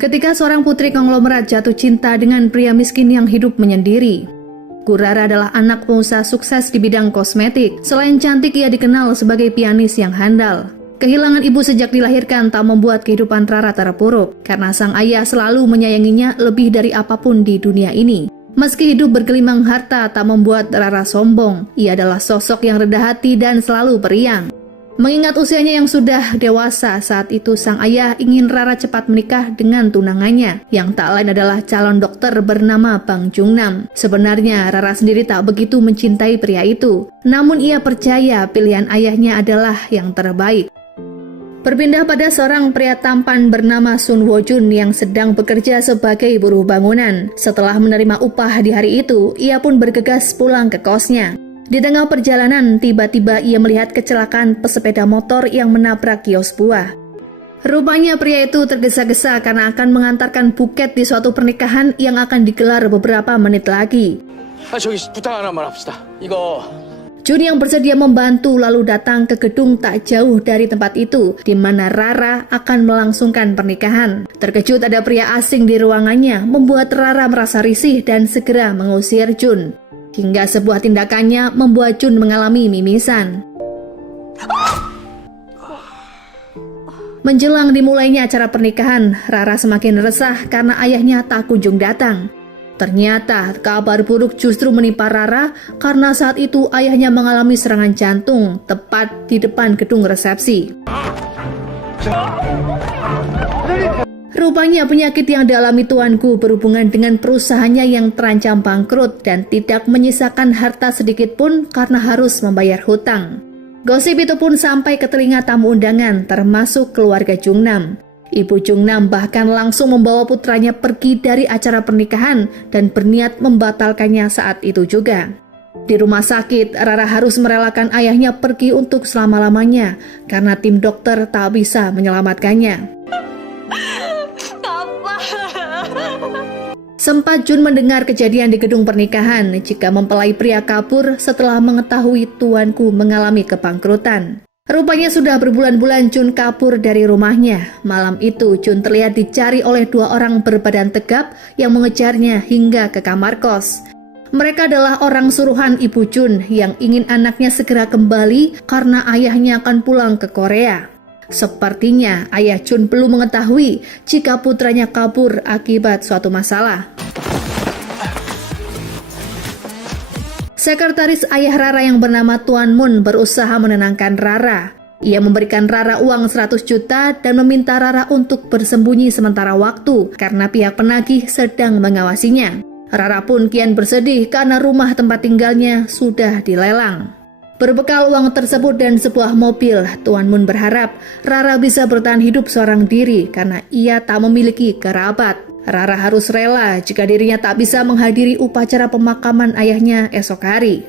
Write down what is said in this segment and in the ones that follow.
Ketika seorang putri konglomerat jatuh cinta dengan pria miskin yang hidup menyendiri. Rara adalah anak pengusaha sukses di bidang kosmetik. Selain cantik, ia dikenal sebagai pianis yang handal. Kehilangan ibu sejak dilahirkan tak membuat kehidupan Rara terpuruk, karena sang ayah selalu menyayanginya lebih dari apapun di dunia ini. Meski hidup bergelimang harta tak membuat Rara sombong, ia adalah sosok yang rendah hati dan selalu periang. Mengingat usianya yang sudah dewasa, saat itu sang ayah ingin Rara cepat menikah dengan tunangannya, yang tak lain adalah calon dokter bernama Bang Jungnam. Sebenarnya Rara sendiri tak begitu mencintai pria itu, namun ia percaya pilihan ayahnya adalah yang terbaik. Berpindah pada seorang pria tampan bernama Sun Woo-jun yang sedang bekerja sebagai buruh bangunan. Setelah menerima upah di hari itu, ia pun bergegas pulang ke kosnya. Di tengah perjalanan, tiba-tiba ia melihat kecelakaan pesepeda motor yang menabrak kios buah. Rupanya pria itu tergesa-gesa karena akan mengantarkan buket di suatu pernikahan yang akan digelar beberapa menit lagi. Jun yang bersedia membantu lalu datang ke gedung tak jauh dari tempat itu, di mana Rara akan melangsungkan pernikahan. Terkejut ada pria asing di ruangannya, membuat Rara merasa risih dan segera mengusir Jun. Hingga sebuah tindakannya membuat Jun mengalami mimisan. Menjelang dimulainya acara pernikahan, Rara semakin resah karena ayahnya tak kunjung datang. Ternyata kabar buruk justru menimpa Rara karena saat itu ayahnya mengalami serangan jantung tepat di depan gedung resepsi. Rupanya penyakit yang dialami tuanku berhubungan dengan perusahaannya yang terancam bangkrut dan tidak menyisakan harta sedikit pun karena harus membayar hutang. Gosip itu pun sampai ke telinga tamu undangan termasuk keluarga Jungnam. Ibu Jungnam bahkan langsung membawa putranya pergi dari acara pernikahan dan berniat membatalkannya saat itu juga. Di rumah sakit, Rara harus merelakan ayahnya pergi untuk selama-lamanya karena tim dokter tak bisa menyelamatkannya. Sempat Jun mendengar kejadian di gedung pernikahan jika mempelai pria kabur setelah mengetahui tuanku mengalami kebangkrutan. Rupanya sudah berbulan-bulan Jun kabur dari rumahnya. Malam itu Jun terlihat dicari oleh dua orang berbadan tegap yang mengejarnya hingga ke kamar kos. Mereka adalah orang suruhan Ibu Jun yang ingin anaknya segera kembali karena ayahnya akan pulang ke Korea. Sepertinya ayah Jun belum mengetahui jika putranya kabur akibat suatu masalah. Sekretaris ayah Rara yang bernama Tuan Moon berusaha menenangkan Rara. Ia memberikan Rara uang 100 juta dan meminta Rara untuk bersembunyi sementara waktu karena pihak penagih sedang mengawasinya. Rara pun kian bersedih karena rumah tempat tinggalnya sudah dilelang. Berbekal uang tersebut dan sebuah mobil, Tuan Moon berharap Rara bisa bertahan hidup seorang diri karena ia tak memiliki kerabat. Rara harus rela jika dirinya tak bisa menghadiri upacara pemakaman ayahnya esok hari.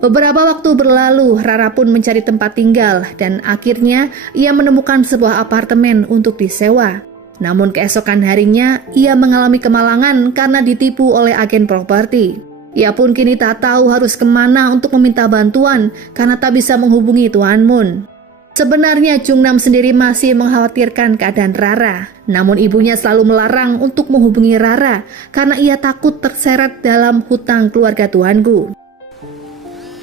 Beberapa waktu berlalu, Rara pun mencari tempat tinggal dan akhirnya ia menemukan sebuah apartemen untuk disewa. Namun keesokan harinya, ia mengalami kemalangan karena ditipu oleh agen properti. Ia pun kini tak tahu harus kemana untuk meminta bantuan karena tak bisa menghubungi Tuan Moon. Sebenarnya Jungnam sendiri masih mengkhawatirkan keadaan Rara, namun ibunya selalu melarang untuk menghubungi Rara karena ia takut terseret dalam hutang keluarga tuanku.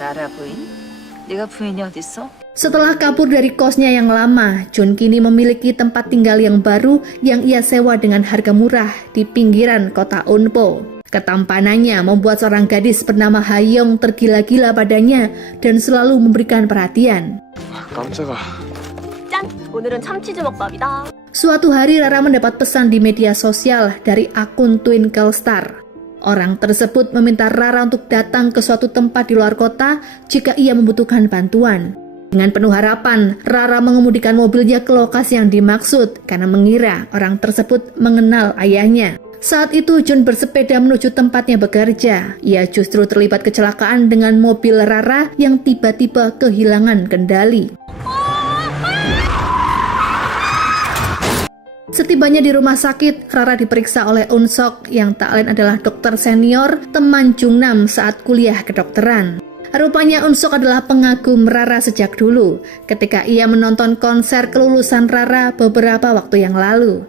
Rara 부인? 네가 부인이 어딨어? Setelah kabur dari kosnya yang lama, Jun kini memiliki tempat tinggal yang baru yang ia sewa dengan harga murah di pinggiran kota Unpo. Ketampanannya membuat seorang gadis bernama Hayong tergila-gila padanya dan selalu memberikan perhatian. 깜짝아. 짠! 오늘은 참치주먹밥이다. Suatu hari Rara mendapat pesan di media sosial dari akun Twinkle Star. Orang tersebut meminta Rara untuk datang ke suatu tempat di luar kota jika ia membutuhkan bantuan. Dengan penuh harapan, Rara mengemudikan mobilnya ke lokasi yang dimaksud karena mengira orang tersebut mengenal ayahnya. Saat itu Jun bersepeda menuju tempatnya bekerja. Ia justru terlibat kecelakaan dengan mobil Rara yang tiba-tiba kehilangan kendali. Setibanya di rumah sakit, Rara diperiksa oleh Eun Sok yang tak lain adalah dokter senior teman Jungnam saat kuliah kedokteran. Rupanya Eun Sok adalah pengagum Rara sejak dulu ketika ia menonton konser kelulusan Rara beberapa waktu yang lalu.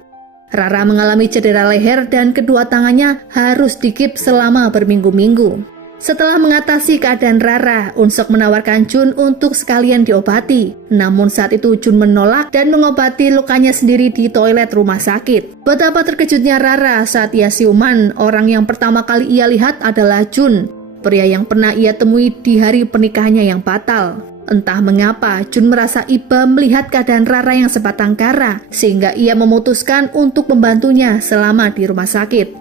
Rara mengalami cedera leher dan kedua tangannya harus digips selama berminggu-minggu. Setelah mengatasi keadaan Rara, Unsok menawarkan Jun untuk sekalian diobati. Namun saat itu Jun menolak dan mengobati lukanya sendiri di toilet rumah sakit. Betapa terkejutnya Rara saat ia siuman, orang yang pertama kali ia lihat adalah Jun, pria yang pernah ia temui di hari pernikahannya yang batal. Entah mengapa, Jun merasa iba melihat keadaan Rara yang sebatang kara, sehingga ia memutuskan untuk membantunya selama di rumah sakit.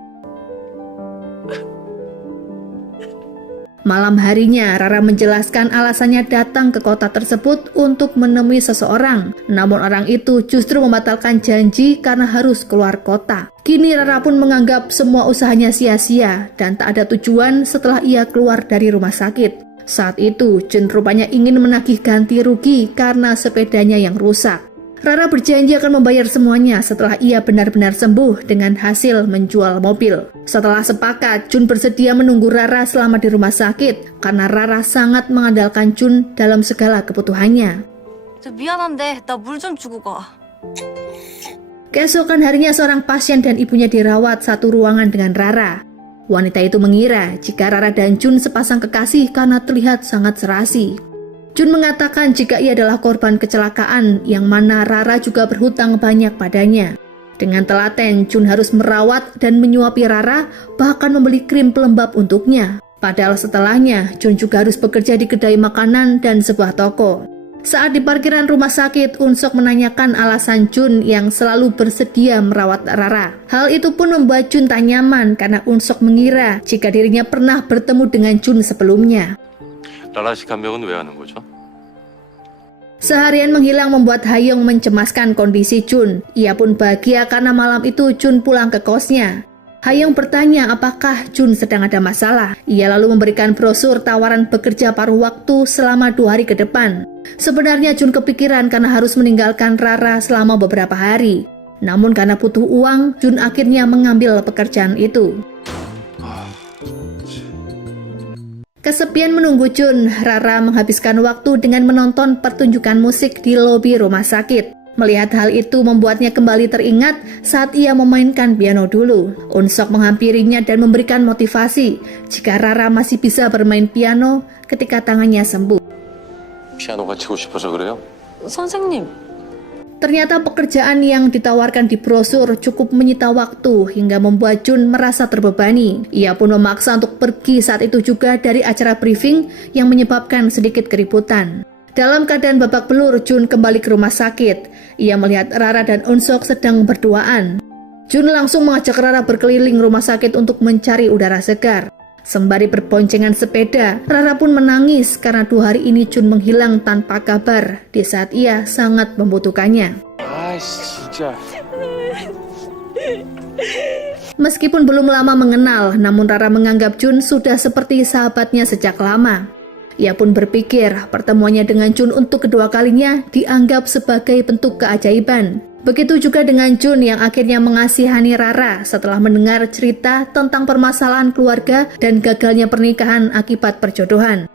Malam harinya, Rara menjelaskan alasannya datang ke kota tersebut untuk menemui seseorang. Namun orang itu justru membatalkan janji karena harus keluar kota. Kini Rara pun menganggap semua usahanya sia-sia dan tak ada tujuan setelah ia keluar dari rumah sakit. Saat itu, Jun rupanya ingin menagih ganti rugi karena sepedanya yang rusak. Rara berjanji akan membayar semuanya setelah ia benar-benar sembuh dengan hasil menjual mobil. Setelah sepakat, Jun bersedia menunggu Rara selama di rumah sakit karena Rara sangat mengandalkan Jun dalam segala kebutuhannya. 미안한데 나 물 좀 주고 가. Keesokan harinya seorang pasien dan ibunya dirawat satu ruangan dengan Rara. Wanita itu mengira jika Rara dan Jun sepasang kekasih karena terlihat sangat serasi. Jun mengatakan jika ia adalah korban kecelakaan yang mana Rara juga berhutang banyak padanya. Dengan telaten, Jun harus merawat dan menyuapi Rara, bahkan membeli krim pelembab untuknya. Padahal setelahnya, Jun juga harus bekerja di kedai makanan dan sebuah toko. Saat di parkiran rumah sakit, Unsok menanyakan alasan Jun yang selalu bersedia merawat Rara. Hal itu pun membuat Jun tak nyaman karena Unsok mengira jika dirinya pernah bertemu dengan Jun sebelumnya. 라라 씨 감명은 왜 하는 거죠? Seharian menghilang membuat Hayong mencemaskan kondisi Jun. Ia pun bahagia karena malam itu Jun pulang ke kosnya. Hayong bertanya apakah Jun sedang ada masalah. Ia lalu memberikan brosur tawaran bekerja paruh waktu selama 2 hari ke depan. Sebenarnya Jun kepikiran karena harus meninggalkan Rara selama beberapa hari. Namun karena butuh uang, Jun akhirnya mengambil pekerjaan itu. Kesepian menunggu Jun, Rara menghabiskan waktu dengan menonton pertunjukan musik di lobi rumah sakit. Melihat hal itu membuatnya kembali teringat saat ia memainkan piano dulu. Unsok menghampirinya dan memberikan motivasi jika Rara masih bisa bermain piano ketika tangannya sembuh. 피아노가 치고 싶어서 그래요? 선생님. Ternyata pekerjaan yang ditawarkan di brosur cukup menyita waktu hingga membuat Jun merasa terbebani. Ia pun memaksa untuk pergi saat itu juga dari acara briefing yang menyebabkan sedikit keributan. Dalam keadaan babak belur, Jun kembali ke rumah sakit. Ia melihat Rara dan Unsok sedang berduaan. Jun langsung mengajak Rara berkeliling rumah sakit untuk mencari udara segar. Sembari berboncengan sepeda, Rara pun menangis karena 2 hari ini Jun menghilang tanpa kabar di saat ia sangat membutuhkannya. Meskipun belum lama mengenal, namun Rara menganggap Jun sudah seperti sahabatnya sejak lama. Ia pun berpikir pertemuannya dengan Jun untuk kedua kalinya dianggap sebagai bentuk keajaiban. Begitu juga dengan Jun yang akhirnya mengasihani Rara setelah mendengar cerita tentang permasalahan keluarga dan gagalnya pernikahan akibat perjodohan.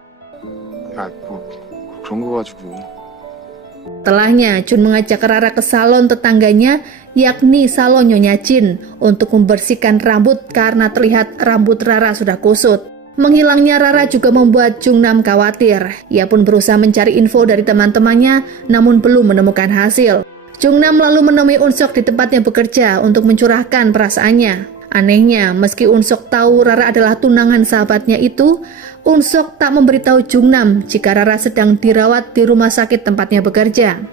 Setelahnya, Jun mengajak Rara ke salon tetangganya, yakni salon Nyonya Jin, untuk membersihkan rambut karena terlihat rambut Rara sudah kusut. Menghilangnya Rara juga membuat Jungnam khawatir. Ia pun berusaha mencari info dari teman-temannya, namun belum menemukan hasil. Jungnam lalu menemui Unsok di tempatnya bekerja untuk mencurahkan perasaannya. Anehnya, meski Unsok tahu Rara adalah tunangan sahabatnya itu, Unsok tak memberitahu Jungnam jika Rara sedang dirawat di rumah sakit tempatnya bekerja.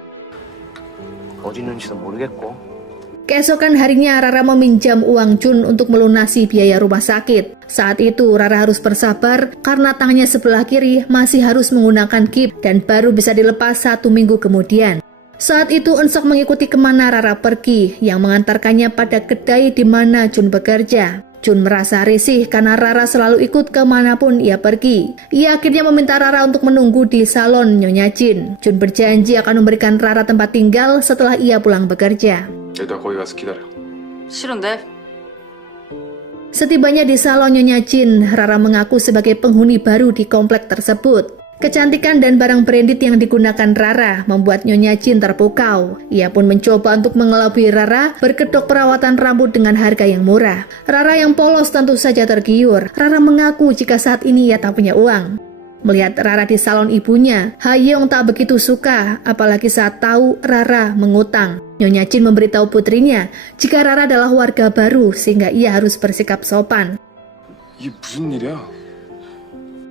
어디 있는지도 모르겠고. Keesokan harinya Rara meminjam uang Jun untuk melunasi biaya rumah sakit. Saat itu Rara harus bersabar karena tangannya sebelah kiri masih harus menggunakan gips dan baru bisa dilepas 1 minggu kemudian. Saat itu Unsok mengikuti kemana Rara pergi yang mengantarkannya pada kedai di mana Jun bekerja. Jun merasa risih karena Rara selalu ikut kemanapun ia pergi. Ia akhirnya meminta Rara untuk menunggu di salon Nyonya Jin. Jun berjanji akan memberikan Rara tempat tinggal setelah ia pulang bekerja. 싫은데? Setibanya di salon Nyonya Jin, Rara mengaku sebagai penghuni baru di komplek tersebut. Kecantikan dan barang branded yang digunakan Rara membuat Nyonya Jin terpukau. Ia pun mencoba untuk mengelabui Rara berkedok perawatan rambut dengan harga yang murah. Rara yang polos tentu saja tergiur. Rara mengaku jika saat ini ia tak punya uang. Melihat Rara di salon ibunya, Hayoung tak begitu suka, apalagi saat tahu Rara mengutang. Nyonya Jin memberitahu putrinya jika Rara adalah warga baru sehingga ia harus bersikap sopan. 이게 무슨 일이야?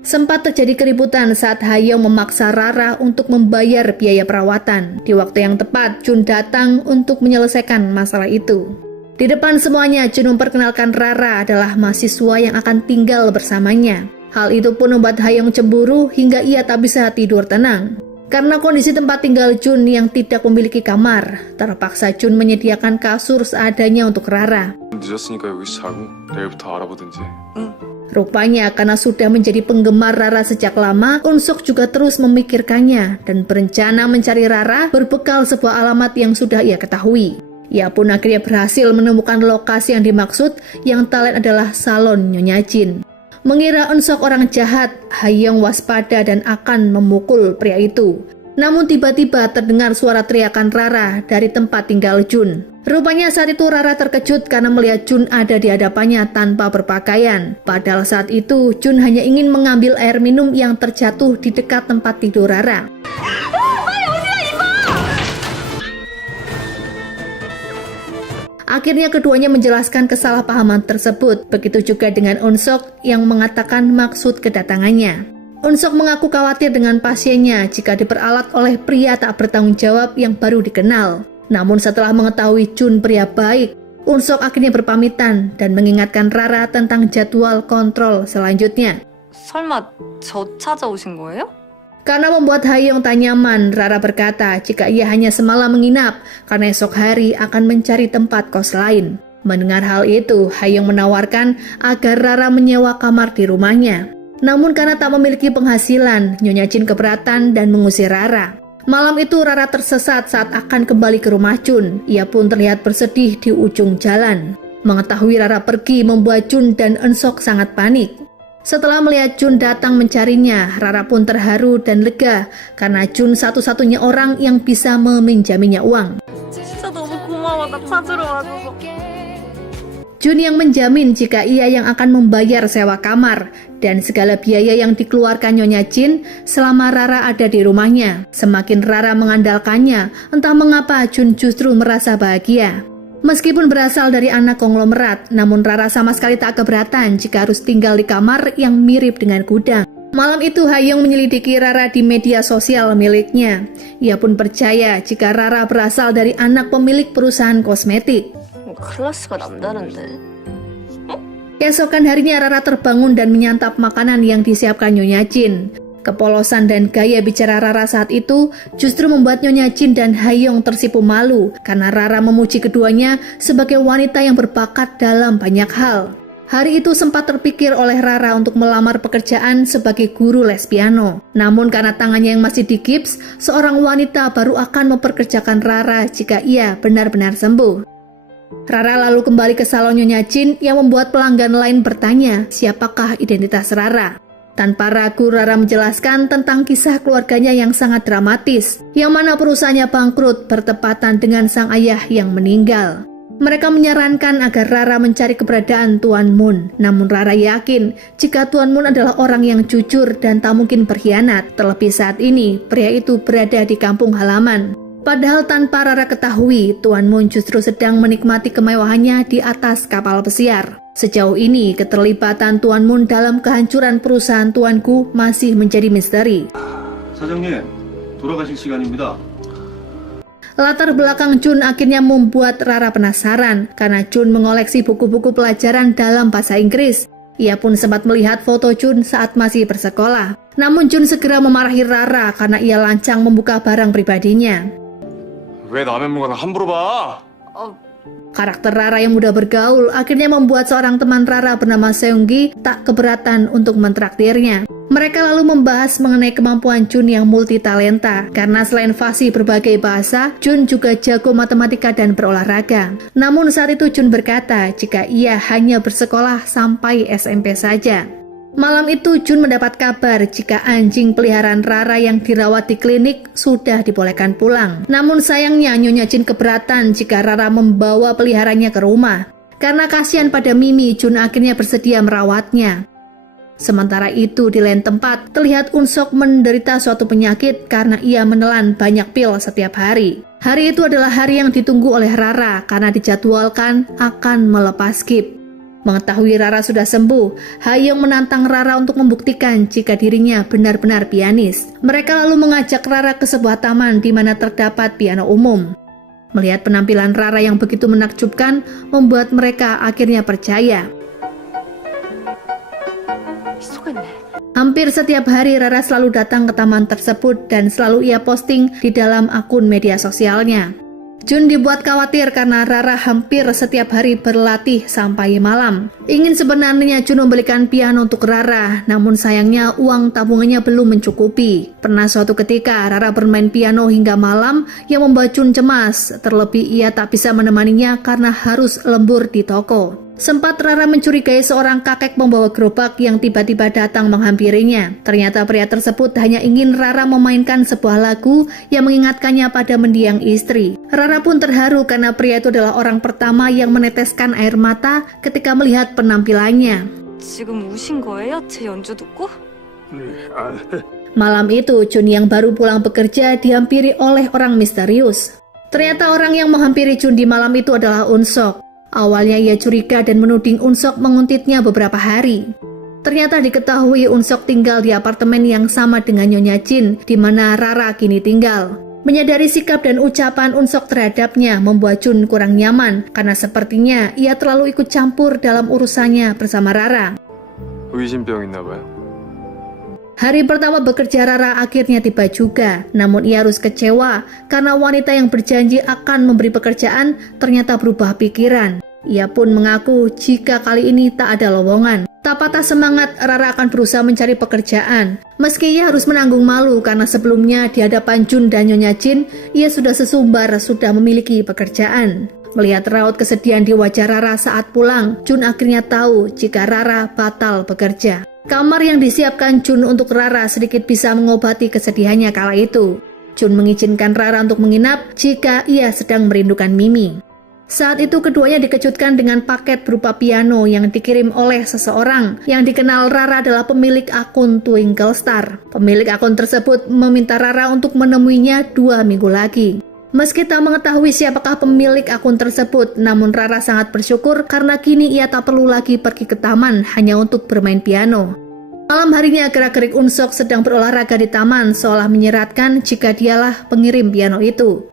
Sempat terjadi keributan saat Hayoung memaksa Rara untuk membayar biaya perawatan. Di waktu yang tepat, Jun datang untuk menyelesaikan masalah itu. Di depan semuanya, Jun memperkenalkan Rara adalah mahasiswa yang akan tinggal bersamanya. Hal itu pun membuat Hayoung cemburu hingga ia tak bisa tidur tenang. Karena kondisi tempat tinggal Jun yang tidak memiliki kamar, terpaksa Jun menyediakan kasur seadanya untuk Rara. 늦었으니까 여기서 자고 내일부터 알아보든지. Rupanya karena sudah menjadi penggemar Rara sejak lama, Unsok juga terus memikirkannya dan berencana mencari Rara berbekal sebuah alamat yang sudah ia ketahui. Ia pun akhirnya berhasil menemukan lokasi yang dimaksud, yang tak lain adalah salon Nyonya Jin. Mengira Unsok orang jahat, Hayoung waspada dan akan memukul pria itu. Namun tiba-tiba terdengar suara teriakan Rara dari tempat tinggal Jun. Rupanya saat itu Rara terkejut karena melihat Jun ada di hadapannya tanpa berpakaian. Padahal saat itu Jun hanya ingin mengambil air minum yang terjatuh di dekat tempat tidur Rara. Akhirnya keduanya menjelaskan kesalahpahaman tersebut. Begitu juga dengan Unsok yang mengatakan maksud kedatangannya. Unsok mengaku khawatir dengan pasiennya jika diperalat oleh pria tak bertanggung jawab yang baru dikenal. Namun setelah mengetahui Jun pria baik, Unsok akhirnya berpamitan dan mengingatkan Rara tentang jadwal kontrol selanjutnya. 설마 저 찾아오신 거예요? Karena membuat Hayoung tak nyaman, Rara berkata jika ia hanya semalam menginap karena esok hari akan mencari tempat kos lain. Mendengar hal itu, Hayoung menawarkan agar Rara menyewa kamar di rumahnya. Namun karena tak memiliki penghasilan, Nyonya Jin keberatan dan mengusir Rara. Malam itu Rara tersesat saat akan kembali ke rumah Jun. Ia pun terlihat bersedih di ujung jalan. Mengetahui Rara pergi membuat Jun dan Unsok sangat panik. Setelah melihat Jun datang mencarinya, Rara pun terharu dan lega karena Jun satu-satunya orang yang bisa meminjaminya uang. 진짜 너무 고마워, 나 찾으러 와줘서. Jun yang menjamin jika ia yang akan membayar sewa kamar dan segala biaya yang dikeluarkan Nyonya Jin selama Rara ada di rumahnya. Semakin Rara mengandalkannya, entah mengapa Jun justru merasa bahagia. Meskipun berasal dari anak konglomerat, namun Rara sama sekali tak keberatan jika harus tinggal di kamar yang mirip dengan gudang. Malam itu Hayoung menyelidiki Rara di media sosial miliknya. Ia pun percaya jika Rara berasal dari anak pemilik perusahaan kosmetik. 클래스가 남다른데. Keesokan harinya Rara terbangun dan menyantap makanan yang disiapkan Nyonya Jin. Kepolosan dan gaya bicara Rara saat itu justru membuat Nyonya Jin dan Hayoung tersipu malu karena Rara memuji keduanya sebagai wanita yang berbakat dalam banyak hal. Hari itu sempat terpikir oleh Rara untuk melamar pekerjaan sebagai guru les piano. Namun karena tangannya yang masih digips, seorang wanita baru akan memperkerjakan Rara jika ia benar-benar sembuh. Rara lalu kembali ke salon Nyonya Jin yang membuat pelanggan lain bertanya siapakah identitas Rara. Tanpa ragu Rara menjelaskan tentang kisah keluarganya yang sangat dramatis, yang mana perusahaannya bangkrut bertepatan dengan sang ayah yang meninggal. Mereka menyarankan agar Rara mencari keberadaan Tuan Moon, namun Rara yakin jika Tuan Moon adalah orang yang jujur dan tak mungkin berkhianat, terlebih saat ini pria itu berada di kampung halaman. Padahal tanpa Rara ketahui, Tuan Moon justru sedang menikmati kemewahannya di atas kapal pesiar. Sejauh ini, keterlibatan Tuan Moon dalam kehancuran perusahaan tuanku masih menjadi misteri. 사장님, 돌아가실 시간입니다. Latar belakang Jun akhirnya membuat Rara penasaran karena Jun mengoleksi buku-buku pelajaran dalam bahasa Inggris. Ia pun sempat melihat foto Jun saat masih bersekolah. Namun Jun segera memarahi Rara karena ia lancang membuka barang pribadinya. 왜 남의 물건을 함부로 봐? Karakter Rara yang mudah bergaul akhirnya membuat seorang teman Rara bernama Seunggi tak keberatan untuk mentraktirnya. Mereka lalu membahas mengenai kemampuan Jun yang multitalenta, karena selain fasih berbagai bahasa, Jun juga jago matematika dan berolahraga. Namun saat itu Jun berkata jika ia hanya bersekolah sampai SMP saja. Malam itu Jun mendapat kabar jika anjing peliharaan Rara yang dirawat di klinik sudah dibolehkan pulang. Namun sayangnya Nyonya Jin keberatan jika Rara membawa peliharanya ke rumah. Karena kasihan pada Mimi, Jun akhirnya bersedia merawatnya. Sementara itu di lain tempat, terlihat Unsok menderita suatu penyakit karena ia menelan banyak pil setiap hari. Hari itu adalah hari yang ditunggu oleh Rara karena dijadwalkan akan melepas Kip. Mengetahui Rara sudah sembuh, Hayoung menantang Rara untuk membuktikan jika dirinya benar-benar pianis. Mereka lalu mengajak Rara ke sebuah taman di mana terdapat piano umum. Melihat penampilan Rara yang begitu menakjubkan, membuat mereka akhirnya percaya. Hampir setiap hari Rara selalu datang ke taman tersebut dan selalu ia posting di dalam akun media sosialnya. Jun dibuat khawatir karena Rara hampir setiap hari berlatih sampai malam. Ingin sebenarnya Jun membelikan piano untuk Rara, namun sayangnya uang tabungannya belum mencukupi. Pernah suatu ketika Rara bermain piano hingga malam yang membuat Jun cemas, terlebih ia tak bisa menemaninya karena harus lembur di toko. Sempat Rara mencurigai seorang kakek membawa gerobak yang tiba-tiba datang menghampirinya. Ternyata pria tersebut hanya ingin Rara memainkan sebuah lagu yang mengingatkannya pada mendiang istri. Rara pun terharu karena pria itu adalah orang pertama yang meneteskan air mata ketika melihat penampilannya. 지금 우신 거예요? 제 연주 듣고? Malam itu, Jun yang baru pulang bekerja dihampiri oleh orang misterius. Ternyata orang yang menghampiri Jun di malam itu adalah Unsok. Awalnya ia curiga dan menuding Unsok menguntitnya beberapa hari. Ternyata diketahui Unsok tinggal di apartemen yang sama dengan Nyonya Jin, di mana Rara kini tinggal. Menyadari sikap dan ucapan Unsok terhadapnya membuat Jun kurang nyaman, karena sepertinya ia terlalu ikut campur dalam urusannya bersama Rara. 의심병 있나 봐요. Hari pertama bekerja Rara akhirnya tiba juga, namun ia harus kecewa karena wanita yang berjanji akan memberi pekerjaan ternyata berubah pikiran. Ia pun mengaku jika kali ini tak ada lowongan. Tak patah semangat, Rara akan berusaha mencari pekerjaan. Meski ia harus menanggung malu karena sebelumnya di hadapan Jun dan Nyonya Jin, ia sudah sesumbar sudah memiliki pekerjaan. Melihat raut kesedihan di wajah Rara saat pulang, Jun akhirnya tahu jika Rara batal bekerja. Kamar yang disiapkan Jun untuk Rara sedikit bisa mengobati kesedihannya kala itu. Jun mengizinkan Rara untuk menginap jika ia sedang merindukan Mimi. Saat itu keduanya dikejutkan dengan paket berupa piano yang dikirim oleh seseorang yang dikenal Rara adalah pemilik akun Twinkle Star. Pemilik akun tersebut meminta Rara untuk menemuinya 2 minggu lagi. Meski tak mengetahui siapakah pemilik akun tersebut, namun Rara sangat bersyukur karena kini ia tak perlu lagi pergi ke taman hanya untuk bermain piano. Malam harinya gerak-gerik Unsok sedang berolahraga di taman seolah menyeratkan jika dialah pengirim piano itu.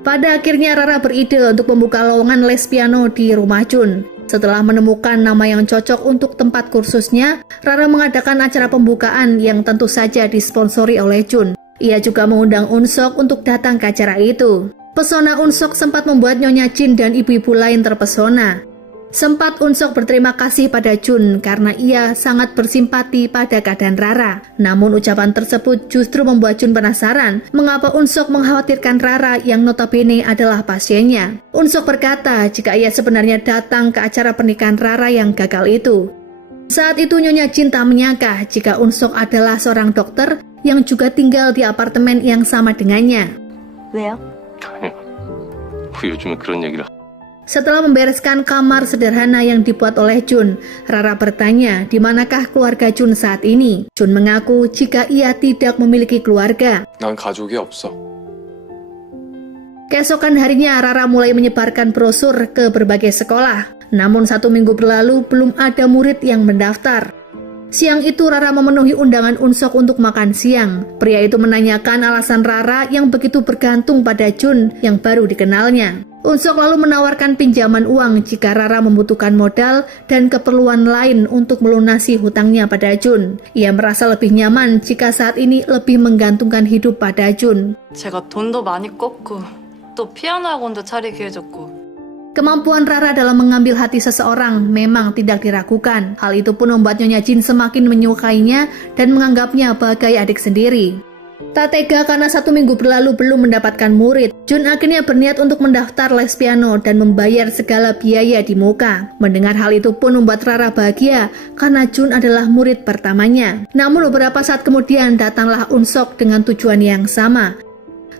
Pada akhirnya Rara beride untuk membuka lowongan les piano di rumah Jun. Setelah menemukan nama yang cocok untuk tempat kursusnya, Rara mengadakan acara pembukaan yang tentu saja disponsori oleh Jun. Ia juga mengundang Unsok untuk datang ke acara itu. Pesona Unsok sempat membuat Nyonya Jin dan ibu-ibu lain terpesona. Sempat Unsok berterima kasih pada Jun karena ia sangat bersimpati pada keadaan Rara. Namun ucapan tersebut justru membuat Jun penasaran mengapa Unsok mengkhawatirkan Rara yang notabene adalah pasiennya. Unsok berkata jika ia sebenarnya datang ke acara pernikahan Rara yang gagal itu. Saat itu Nyonya Jin tak menyangka jika Unsok adalah seorang dokter yang juga tinggal di apartemen yang sama dengannya. 왜요? 아니요. 요즘은 그런 얘기를. Setelah membereskan kamar sederhana yang dibuat oleh Jun, Rara bertanya di manakah keluarga Jun saat ini. Jun mengaku jika ia tidak memiliki keluarga. 난 가족이 없어. Keesokan harinya Rara mulai menyebarkan brosur ke berbagai sekolah. Namun 1 minggu berlalu belum ada murid yang mendaftar. Siang itu Rara memenuhi undangan Unsok untuk makan siang. Pria itu menanyakan alasan Rara yang begitu bergantung pada Jun yang baru dikenalnya. Unsok lalu menawarkan pinjaman uang jika Rara membutuhkan modal dan keperluan lain untuk melunasi hutangnya pada Jun. Ia merasa lebih nyaman jika saat ini lebih menggantungkan hidup pada Jun. 제가 돈도 많이 꿨고 또 피아노 학원도 차리게 해줬고 Kemampuan Rara dalam mengambil hati seseorang memang tidak diragukan. Hal itu pun membuat Nyonya Jin semakin menyukainya dan menganggapnya bagai adik sendiri. Tak tega karena 1 minggu berlalu belum mendapatkan murid, Jun akhirnya berniat untuk mendaftar les piano dan membayar segala biaya di muka. Mendengar hal itu pun membuat Rara bahagia karena Jun adalah murid pertamanya. Namun beberapa saat kemudian datanglah Unsok dengan tujuan yang sama.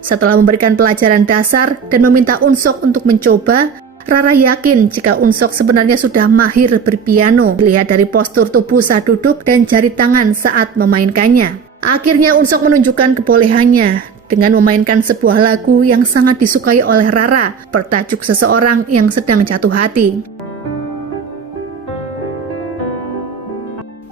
Setelah memberikan pelajaran dasar dan meminta Unsok untuk mencoba, Rara yakin jika Unsok sebenarnya sudah mahir berpiano, dilihat dari postur tubuh saat duduk dan jari tangan saat memainkannya. Akhirnya Unsok menunjukkan kebolehannya dengan memainkan sebuah lagu yang sangat disukai oleh Rara, bertajuk Seseorang yang Sedang Jatuh Hati.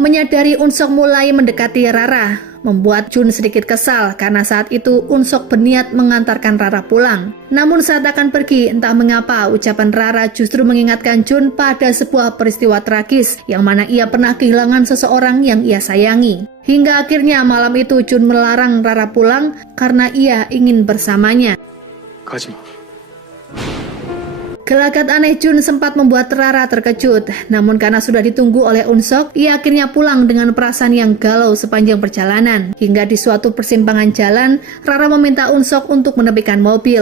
Menyadari Unsok mulai mendekati Rara, membuat Jun sedikit kesal karena saat itu Unsok berniat mengantarkan Rara pulang. Namun saat akan pergi, entah mengapa ucapan Rara justru mengingatkan Jun pada sebuah peristiwa tragis yang mana ia pernah kehilangan seseorang yang ia sayangi. Hingga akhirnya malam itu Jun melarang Rara pulang karena ia ingin bersamanya. 가지 마. Gelagat aneh Jun sempat membuat Rara terkejut, namun karena sudah ditunggu oleh Unsok, ia akhirnya pulang dengan perasaan yang galau sepanjang perjalanan. Hingga di suatu persimpangan jalan, Rara meminta Unsok untuk menepikan mobil.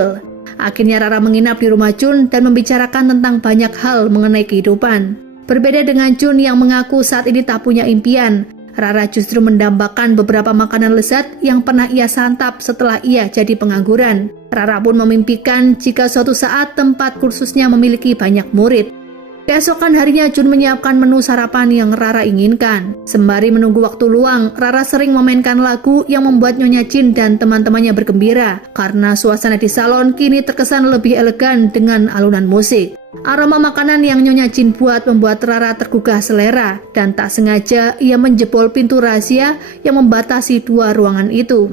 Akhirnya Rara menginap di rumah Jun dan membicarakan tentang banyak hal mengenai kehidupan. Berbeda dengan Jun yang mengaku saat ini tak punya impian, Rara justru mendambakan beberapa makanan lezat yang pernah ia santap setelah ia jadi pengangguran. Rara pun memimpikan jika suatu saat tempat kursusnya memiliki banyak murid. Keesokan harinya Jun menyiapkan menu sarapan yang Rara inginkan. Sembari menunggu waktu luang, Rara sering memainkan lagu yang membuat Nyonya Jin dan teman-temannya bergembira karena suasana di salon kini terkesan lebih elegan dengan alunan musik. Aroma makanan yang Nyonya Jin buat membuat Rara tergugah selera dan tak sengaja ia menjebol pintu rahasia yang membatasi 2 ruangan itu.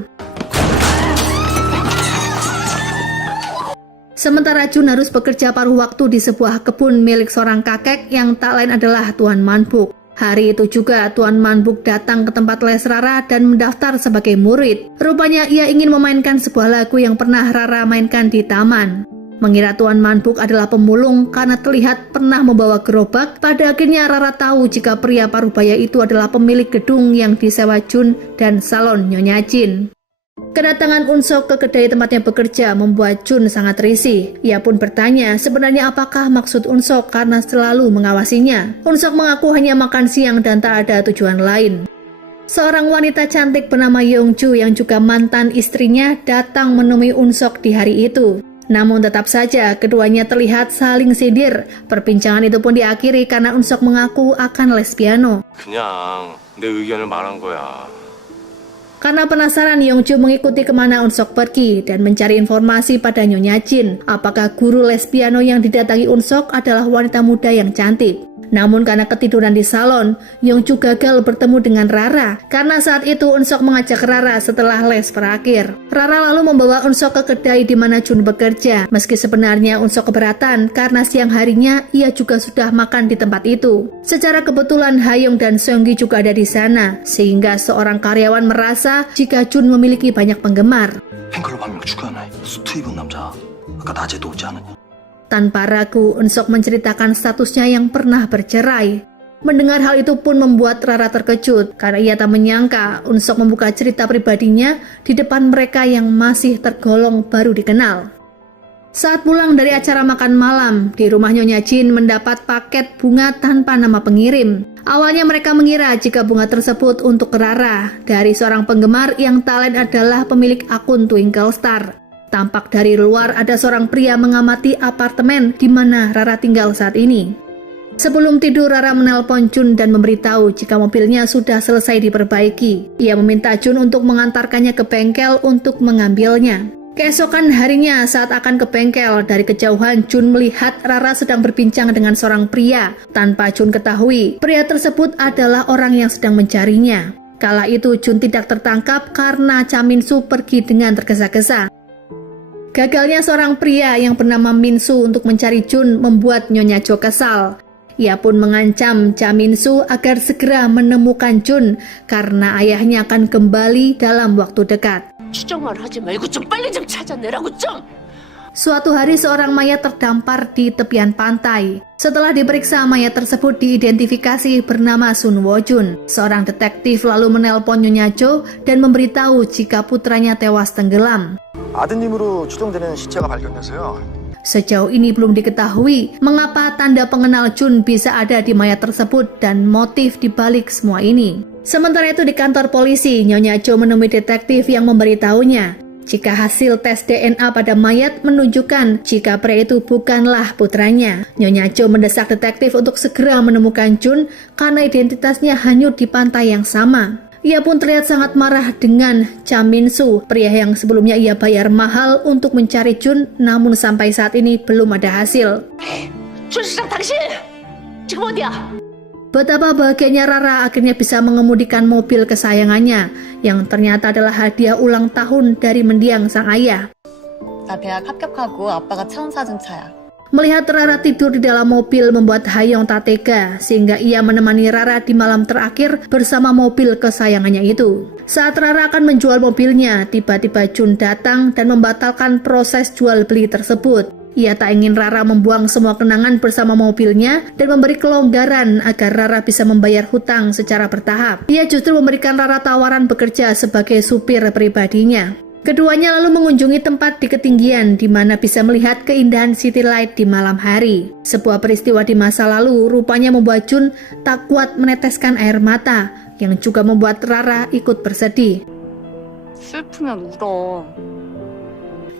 Sementara Jun harus bekerja paruh waktu di sebuah kebun milik seorang kakek yang tak lain adalah Tuan Manbuk. Hari itu juga Tuan Manbuk datang ke tempat les Rara dan mendaftar sebagai murid. Rupanya ia ingin memainkan sebuah lagu yang pernah Rara mainkan di taman. Mengira Tuan Manbuk adalah pemulung karena terlihat pernah membawa gerobak, pada akhirnya Rara tahu jika pria parubaya itu adalah pemilik gedung yang disewa Jun dan salon Nyonya Jin. Kedatangan Unsok ke kedai tempatnya bekerja membuat Jun sangat risih. Ia pun bertanya sebenarnya apakah maksud Unsok karena selalu mengawasinya. Unsok mengaku hanya makan siang dan tak ada tujuan lain. Seorang wanita cantik bernama Yongju yang juga mantan istrinya datang menemui Unsok di hari itu. Namun tetap saja keduanya terlihat saling sindir. Perbincangan itu pun diakhiri karena Unsok mengaku akan les piano. 그냥 내 의견을 말한 거야. Karena penasaran, Yongju mengikuti kemana Unsok pergi dan mencari informasi pada Nyonya Jin. Apakah guru les piano yang didatangi Unsok adalah wanita muda yang cantik? Namun karena ketiduran di salon, Yongju gagal bertemu dengan Rara. Karena saat itu Unsok mengajak Rara setelah les berakhir. Rara lalu membawa Unsok ke kedai di mana Jun bekerja. Meski sebenarnya Unsok keberatan karena siang harinya ia juga sudah makan di tempat itu. Secara kebetulan Hayong dan Seonggi juga ada di sana, sehingga seorang karyawan merasa jika Jun memiliki banyak penggemar. 팬클럽 한 명 죽였네. 수트 입은 남자. 아까 낮에도 오지 않았냐? Tanpa ragu, Unsok menceritakan statusnya yang pernah bercerai. Mendengar hal itu pun membuat Rara terkejut, karena ia tak menyangka Unsok membuka cerita pribadinya di depan mereka yang masih tergolong baru dikenal. Saat pulang dari acara makan malam, di rumah Nyonya Jin mendapat paket bunga tanpa nama pengirim. Awalnya mereka mengira jika bunga tersebut untuk Rara, dari seorang penggemar yang tak lain adalah pemilik akun Twinkle Star. Tampak dari luar ada seorang pria mengamati apartemen di mana Rara tinggal saat ini. Sebelum tidur, Rara menelpon Jun dan memberitahu jika mobilnya sudah selesai diperbaiki. Ia meminta Jun untuk mengantarkannya ke bengkel untuk mengambilnya. Keesokan harinya saat akan ke bengkel, dari kejauhan Jun melihat Rara sedang berbincang dengan seorang pria. Tanpa Jun ketahui, pria tersebut adalah orang yang sedang mencarinya. Kala itu Jun tidak tertangkap karena Cha Min-soo pergi dengan tergesa-gesa. Gagalnya seorang pria yang bernama Min-soo untuk mencari Jun membuat Nyonya Jo kesal. Ia pun mengancam Cha Min-soo agar segera menemukan Jun karena ayahnya akan kembali dalam waktu dekat. 추정을 하지 말고 좀 빨리 좀 찾아내라고 좀. Suatu hari seorang mayat terdampar di tepian pantai. Setelah diperiksa, mayat tersebut diidentifikasi bernama Sun Wo-jun. Seorang detektif lalu menelpon Nyonya Jo dan memberitahu jika putranya tewas tenggelam. 아드님으로 추정되는 시체가 발견돼서요. Sejauh ini belum diketahui mengapa tanda pengenal Jun bisa ada di mayat tersebut dan motif dibalik semua ini. Sementara itu di kantor polisi, Nyonya Jo menemui detektif yang memberitahunya jika hasil tes DNA pada mayat menunjukkan jika pria itu bukanlah putranya. Nyonya Jo mendesak detektif untuk segera menemukan Jun karena identitasnya hanyut di pantai yang sama. Ia pun terlihat sangat marah dengan Cha Min-soo, pria yang sebelumnya ia bayar mahal untuk mencari Jun, namun sampai saat ini belum ada hasil. Betapa bahagianya Rara akhirnya bisa mengemudikan mobil kesayangannya, yang ternyata adalah hadiah ulang tahun dari mendiang sang ayah. 나 대학 합격하고 아빠가 처음 사준 차야. Melihat Rara tidur di dalam mobil membuat Hayoung tak tega, sehingga ia menemani Rara di malam terakhir bersama mobil kesayangannya itu. Saat Rara akan menjual mobilnya, tiba-tiba Jun datang dan membatalkan proses jual beli tersebut. Ia tak ingin Rara membuang semua kenangan bersama mobilnya dan memberi kelonggaran agar Rara bisa membayar hutang secara bertahap. Ia justru memberikan Rara tawaran bekerja sebagai supir pribadinya. Keduanya lalu mengunjungi tempat di ketinggian di mana bisa melihat keindahan city light di malam hari. Sebuah peristiwa di masa lalu rupanya membuat Jun tak kuat meneteskan air mata, yang juga membuat Rara ikut bersedih. 슬프면 울어.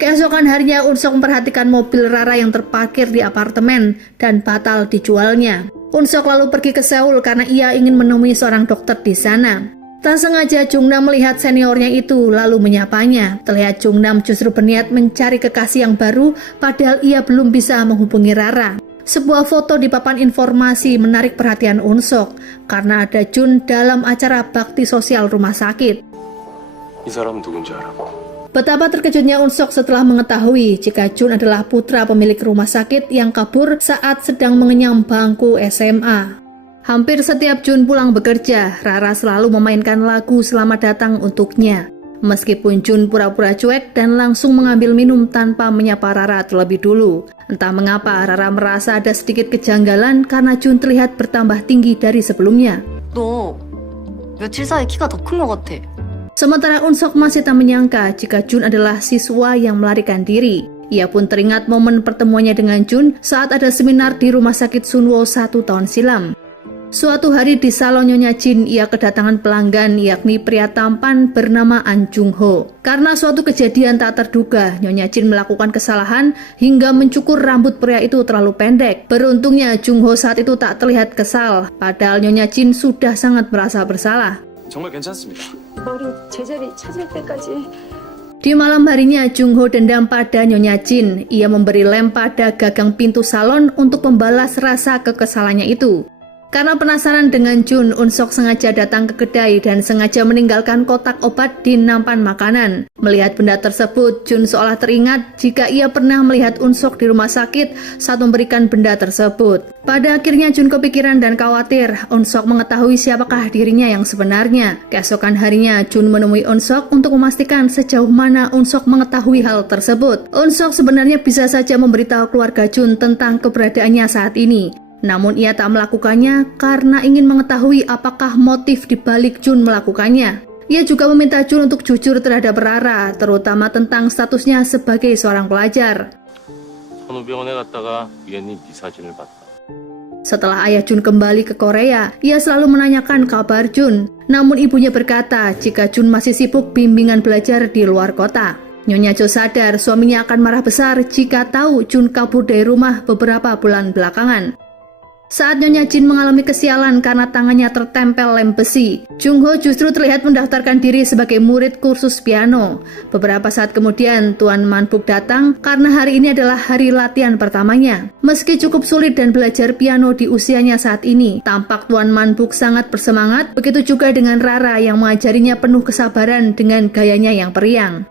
Keesokan harinya, Unsok memperhatikan mobil Rara yang terparkir di apartemen dan batal dijualnya. Unsok lalu pergi ke Seoul karena ia ingin menemui seorang dokter di sana. Tak sengaja Jungnam melihat seniornya itu lalu menyapanya. Terlihat Jungnam justru berniat mencari kekasih yang baru padahal ia belum bisa menghubungi Rara. Sebuah foto di papan informasi menarik perhatian Unsok karena ada Jun dalam acara bakti sosial rumah sakit. 이 사람 누군지 알아? Betapa terkejutnya Unsok setelah mengetahui jika Jun adalah putra pemilik rumah sakit yang kabur saat sedang mengenyam bangku SMA. Hampir setiap Jun pulang bekerja, Rara selalu memainkan lagu Selamat Datang untuknya. Meskipun Jun pura-pura cuek dan langsung mengambil minum tanpa menyapa Rara terlebih dulu. Entah mengapa Rara merasa ada sedikit kejanggalan karena Jun terlihat bertambah tinggi dari sebelumnya. 너 며칠 사이 키가 더 큰 것 같아. Sementara Unsok masih tak menyangka jika Jun adalah siswa yang melarikan diri. Ia pun teringat momen pertemuannya dengan Jun saat ada seminar di rumah sakit Sunwo 1 tahun silam. Suatu hari di salon Nyonya Jin, ia kedatangan pelanggan yakni pria tampan bernama An Jung Ho. Karena suatu kejadian tak terduga, Nyonya Jin melakukan kesalahan hingga mencukur rambut pria itu terlalu pendek. Beruntungnya Jung Ho saat itu tak terlihat kesal, padahal Nyonya Jin sudah sangat merasa bersalah. 정말 괜찮습니다. 머리 제자리 찾을 때까지. Di malam harinya, Jung Ho dendam pada Nyonya Jin. Ia memberi lem pada gagang pintu salon untuk membalas rasa kekesalannya itu. Karena penasaran dengan Jun, Unsok sengaja datang ke kedai dan sengaja meninggalkan kotak obat di nampan makanan. Melihat benda tersebut, Jun seolah teringat jika ia pernah melihat Unsok di rumah sakit saat memberikan benda tersebut. Pada akhirnya Jun kepikiran dan khawatir Unsok mengetahui siapakah dirinya yang sebenarnya. Keesokan harinya, Jun menemui Unsok untuk memastikan sejauh mana Unsok mengetahui hal tersebut. Unsok sebenarnya bisa saja memberitahu keluarga Jun tentang keberadaannya saat ini. Namun ia tak melakukannya karena ingin mengetahui apakah motif dibalik Jun melakukannya. Ia juga meminta Jun untuk jujur terhadap Rara, terutama tentang statusnya sebagai seorang pelajar. 산후병원에 갔다가 우연히 네 사진을 봤다. Setelah ayah Jun kembali ke Korea, ia selalu menanyakan kabar Jun. Namun ibunya berkata jika Jun masih sibuk bimbingan belajar di luar kota. Nyonya Jo sadar suaminya akan marah besar jika tahu Jun kabur dari rumah beberapa bulan belakangan. Saat Nyonya Jin mengalami kesialan karena tangannya tertempel lem besi, Jung Ho justru terlihat mendaftarkan diri sebagai murid kursus piano. Beberapa saat kemudian, Tuan Man Buk datang karena hari ini adalah hari latihan pertamanya. Meski cukup sulit dan belajar piano di usianya saat ini, tampak Tuan Man Buk sangat bersemangat, begitu juga dengan Rara yang mengajarinya penuh kesabaran dengan gayanya yang periang.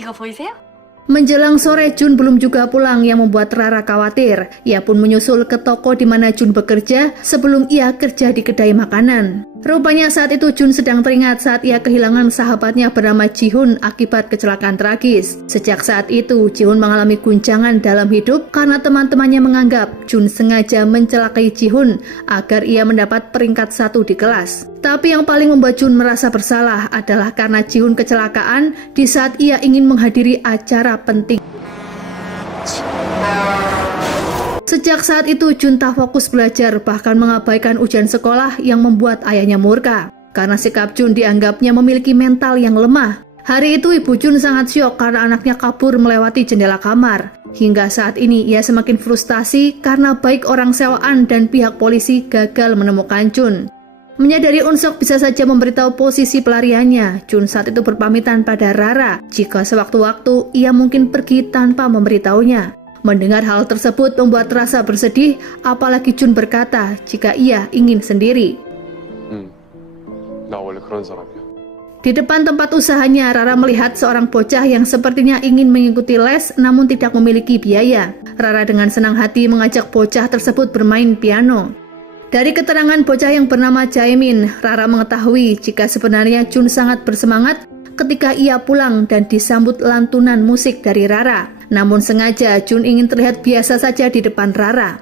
이거 보이세요? Menjelang sore, Jun belum juga pulang yang membuat Rara khawatir. Ia pun menyusul ke toko di mana Jun bekerja sebelum ia kerja di kedai makanan. Rupanya saat itu Jun sedang teringat saat ia kehilangan sahabatnya bernama Ji-hoon akibat kecelakaan tragis. Sejak saat itu, Ji-hoon mengalami guncangan dalam hidup karena teman-temannya menganggap Jun sengaja mencelakai Ji-hoon agar ia mendapat peringkat 1 di kelas. Tapi yang paling membuat Jun merasa bersalah adalah karena Ji-hoon kecelakaan di saat ia ingin menghadiri acara penting. Sejak saat itu Jun tak fokus belajar, bahkan mengabaikan ujian sekolah yang membuat ayahnya murka. Karena sikap Jun dianggapnya memiliki mental yang lemah. Hari itu ibu Jun sangat syok karena anaknya kabur melewati jendela kamar. Hingga saat ini ia semakin frustasi karena baik orang sewaan dan pihak polisi gagal menemukan Jun. Menyadari Unsok bisa saja memberitahu posisi pelariannya, Jun saat itu berpamitan pada Rara jika sewaktu-waktu ia mungkin pergi tanpa memberitahunya. Mendengar hal tersebut membuat rasa bersedih, apalagi Jun berkata jika ia ingin sendiri. 나 원래 그런 사람이야. Di depan tempat usahanya, Rara melihat seorang bocah yang sepertinya ingin mengikuti les namun tidak memiliki biaya. Rara dengan senang hati mengajak bocah tersebut bermain piano. Dari keterangan bocah yang bernama Jaemin, Rara mengetahui jika sebenarnya Jun sangat bersemangat ketika ia pulang dan disambut lantunan musik dari Rara. Namun sengaja Jun ingin terlihat biasa saja di depan Rara.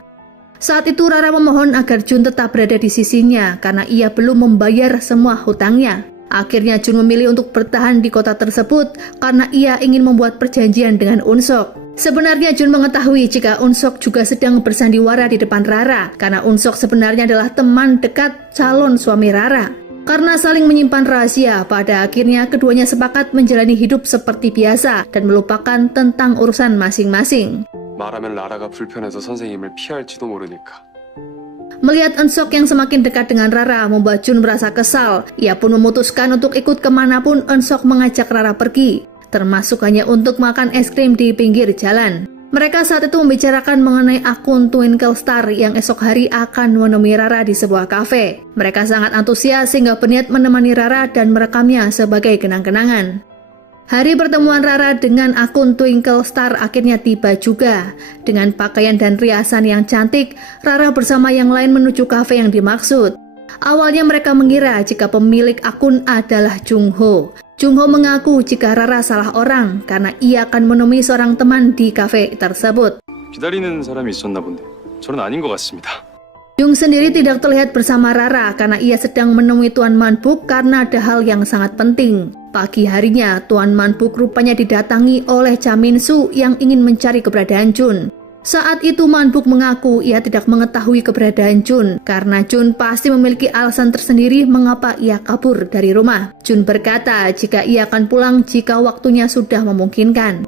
Saat itu Rara memohon agar Jun tetap berada di sisinya karena ia belum membayar semua hutangnya. Akhirnya Jun memilih untuk bertahan di kota tersebut karena ia ingin membuat perjanjian dengan Unsok. Sebenarnya Jun mengetahui jika Unsok juga sedang bersandiwara di depan Rara karena Unsok sebenarnya adalah teman dekat calon suami Rara. Karena saling menyimpan rahasia, pada akhirnya keduanya sepakat menjalani hidup seperti biasa dan melupakan tentang urusan masing-masing. 말하면 라라가 불편해서 선생님을 피할지도 모르니까. Melihat Unsok yang semakin dekat dengan Rara membuat Jun merasa kesal. Ia pun memutuskan untuk ikut kemanapun Unsok mengajak Rara pergi, termasuk hanya untuk makan es krim di pinggir jalan. Mereka saat itu membicarakan mengenai akun Twinkle Star yang esok hari akan menemui Rara di sebuah kafe. Mereka sangat antusias sehingga berniat menemani Rara dan merekamnya sebagai kenang-kenangan. Hari pertemuan Rara dengan akun Twinkle Star akhirnya tiba juga. Dengan pakaian dan riasan yang cantik, Rara bersama yang lain menuju kafe yang dimaksud. Awalnya mereka mengira jika pemilik akun adalah Jung-ho. Jung-ho mengaku jika Rara salah orang karena ia akan menemui seorang teman di kafe tersebut. 기다리는 사람이 있었나 본데 저는 아닌 것 같습니다. Jung sendiri tidak terlihat bersama Rara karena ia sedang menemui Tuan Man-buk karena ada hal yang sangat penting. Pagi harinya, Tuan Man-buk rupanya didatangi oleh Cha Min-soo yang ingin mencari keberadaan Jun. Saat itu Man-buk mengaku ia tidak mengetahui keberadaan Jun karena Jun pasti memiliki alasan tersendiri mengapa ia kabur dari rumah. Jun berkata jika ia akan pulang jika waktunya sudah memungkinkan.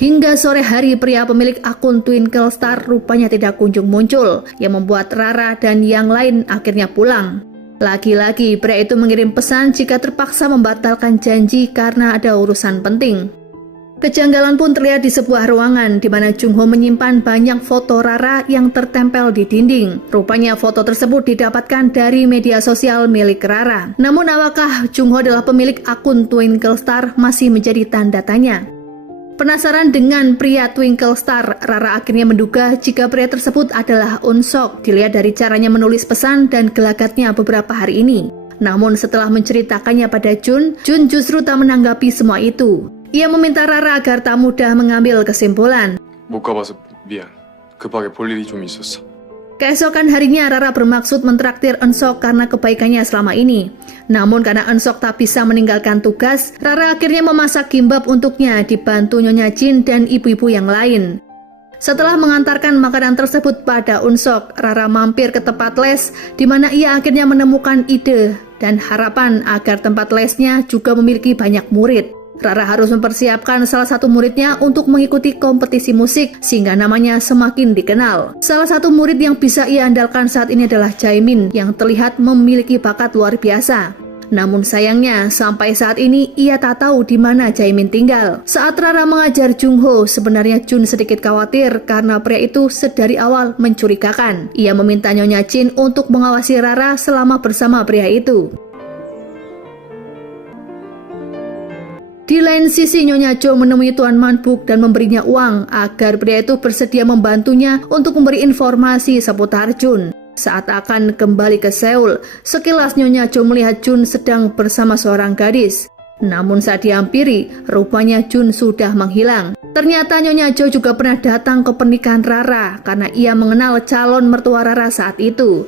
Hingga sore hari, pria pemilik akun Twinkle Star rupanya tidak kunjung muncul, yang membuat Rara dan yang lain akhirnya pulang. Lagi-lagi pria itu mengirim pesan jika terpaksa membatalkan janji karena ada urusan penting. Kejanggalan pun terlihat di sebuah ruangan di mana Jung-ho menyimpan banyak foto Rara yang tertempel di dinding. Rupanya foto tersebut didapatkan dari media sosial milik Rara. Namun apakah Jung-ho adalah pemilik akun Twinkle Star masih menjadi tanda tanya. Penasaran dengan pria Twinkle Star, Rara akhirnya menduga jika pria tersebut adalah Unsok. Dilihat dari caranya menulis pesan dan gelagatnya beberapa hari ini. Namun setelah menceritakannya pada Jun justru tak menanggapi semua itu. Ia meminta Rara agar tak mudah mengambil kesimpulan. 못 가봐서 미안. 급하게 볼 일이 좀 있었어. Keesokan harinya Rara bermaksud mentraktir Unsok karena kebaikannya selama ini. Namun karena Unsok tak bisa meninggalkan tugas, Rara akhirnya memasak kimbap untuknya dibantu Nyonya Jin dan ibu-ibu yang lain. Setelah mengantarkan makanan tersebut pada Unsok, Rara mampir ke tempat les di mana ia akhirnya menemukan ide dan harapan agar tempat lesnya juga memiliki banyak murid. Rara harus mempersiapkan salah satu muridnya untuk mengikuti kompetisi musik sehingga namanya semakin dikenal. Salah satu murid yang bisa ia andalkan saat ini adalah Jaemin yang terlihat memiliki bakat luar biasa. Namun sayangnya sampai saat ini ia tak tahu di mana Jaemin tinggal. Saat Rara mengajar Jung-ho, sebenarnya Jun sedikit khawatir karena pria itu sedari awal mencurigakan. Ia meminta Nyonya Jin untuk mengawasi Rara selama bersama pria itu. Di lain sisi, Nyonya Jo menemui Tuan Man Buk dan memberinya uang agar pria itu bersedia membantunya untuk memberi informasi seputar Jun. Saat akan kembali ke Seoul, sekilas Nyonya Jo melihat Jun sedang bersama seorang gadis. Namun saat dihampiri, rupanya Jun sudah menghilang. Ternyata Nyonya Jo juga pernah datang ke pernikahan Rara karena ia mengenal calon mertua Rara saat itu.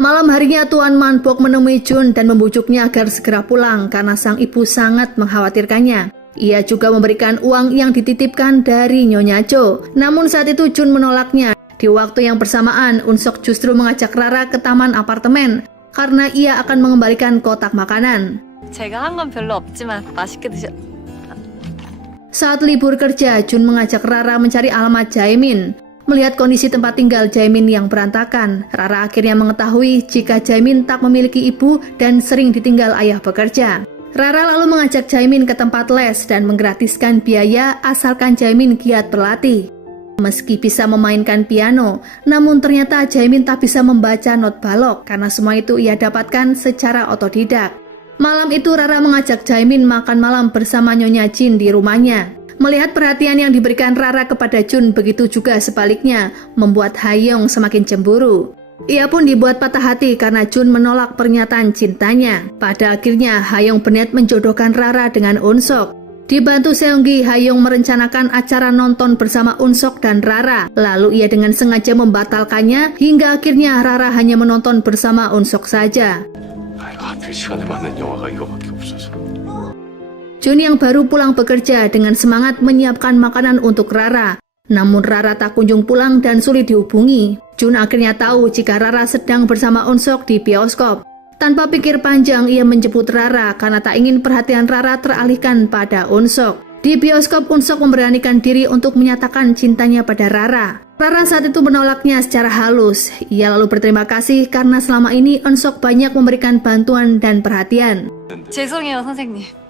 Malam harinya Tuan Man Bok menemui Jun dan membujuknya agar segera pulang karena sang ibu sangat mengkhawatirkannya. Ia juga memberikan uang yang dititipkan dari Nyonya Jo. Namun saat itu Jun menolaknya. Di waktu yang bersamaan, Unsok justru mengajak Rara ke taman apartemen karena ia akan mengembalikan kotak makanan. 제가 한 건 별로 없지만 맛있게 드셔. Saat libur kerja, Jun mengajak Rara mencari alamat Jaemin. Melihat kondisi tempat tinggal Jaemin yang berantakan, Rara akhirnya mengetahui jika Jaemin tak memiliki ibu dan sering ditinggal ayah bekerja. Rara lalu mengajak Jaemin ke tempat les dan menggratiskan biaya asalkan Jaemin giat berlatih. Meski bisa memainkan piano, namun ternyata Jaemin tak bisa membaca not balok karena semua itu ia dapatkan secara otodidak. Malam itu Rara mengajak Jaemin makan malam bersama Nyonya Jin di rumahnya. Melihat perhatian yang diberikan Rara kepada Jun, begitu juga sebaliknya, membuat Hayoung semakin cemburu. Ia pun dibuat patah hati karena Jun menolak pernyataan cintanya. Pada akhirnya, Hayoung berniat menjodohkan Rara dengan Unsok. Dibantu Seonggi, Hayoung merencanakan acara nonton bersama Unsok dan Rara. Lalu ia dengan sengaja membatalkannya, hingga akhirnya Rara hanya menonton bersama Unsok saja. 하필 시간에 맞는 영화가 이거밖에 없어서. Jun yang baru pulang bekerja dengan semangat menyiapkan makanan untuk Rara. Namun Rara tak kunjung pulang dan sulit dihubungi. Jun akhirnya tahu jika Rara sedang bersama Unsok di bioskop. Tanpa pikir panjang, ia menjemput Rara karena tak ingin perhatian Rara teralihkan pada Unsok. Di bioskop, Unsok memberanikan diri untuk menyatakan cintanya pada Rara. Rara saat itu menolaknya secara halus. Ia lalu berterima kasih karena selama ini Unsok banyak memberikan bantuan dan perhatian. 죄송해요, 선생님.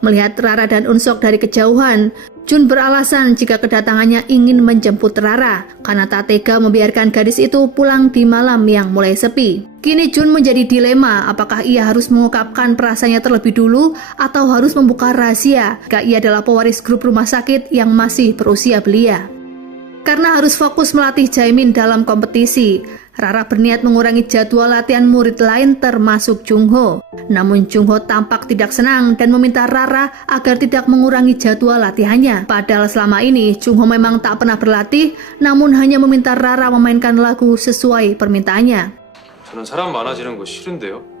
Melihat Rara dan Unsok dari kejauhan, Jun beralasan jika kedatangannya ingin menjemput Rara karena tak tega membiarkan gadis itu pulang di malam yang mulai sepi. Kini Jun menjadi dilema apakah ia harus mengungkapkan perasaannya terlebih dulu atau harus membuka rahasia jika ia adalah pewaris grup rumah sakit yang masih berusia belia. Karena harus fokus melatih Jaemin dalam kompetisi, Rara berniat mengurangi jadwal latihan murid lain termasuk Jungho. Namun Jungho tampak tidak senang dan meminta Rara agar tidak mengurangi jadwal latihannya. Padahal selama ini Jungho memang tak pernah berlatih, namun hanya meminta Rara memainkan lagu sesuai permintaannya. 저는 사람 많아지는 거 싫은데요.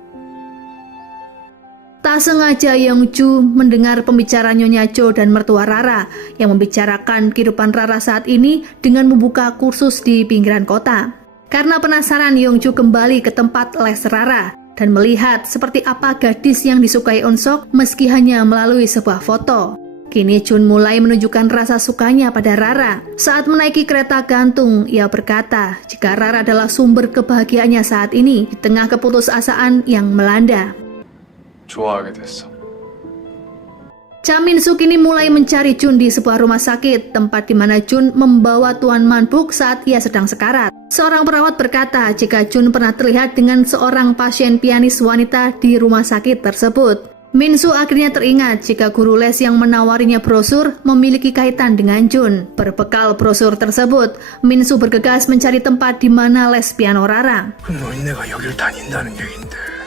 Tak sengaja Yeongju mendengar pembicaraan Nyonya Jo dan mertua Rara yang membicarakan kehidupan Rara saat ini dengan membuka kursus di pinggiran kota. Karena penasaran, Yeongju kembali ke tempat les Rara dan melihat seperti apa gadis yang disukai Unsok meski hanya melalui sebuah foto. Kini Jun mulai menunjukkan rasa sukanya pada Rara. Saat menaiki kereta gantung, ia berkata jika Rara adalah sumber kebahagiaannya saat ini di tengah keputusasaan yang melanda. 좋아하게 됐어. Cha Min-suk kini mulai mencari Jun di sebuah rumah sakit, tempat di mana Jun membawa Tuan Man Buk saat ia sedang sekarat. Seorang perawat berkata jika Jun pernah terlihat dengan seorang pasien pianis wanita di rumah sakit tersebut. Min-suk akhirnya teringat jika guru les yang menawarinya brosur memiliki kaitan dengan Jun. Berbekal brosur tersebut, Min-suk bergegas mencari tempat di mana les piano Rara. 그럼 너희네가 여길 다닌다는 얘긴데.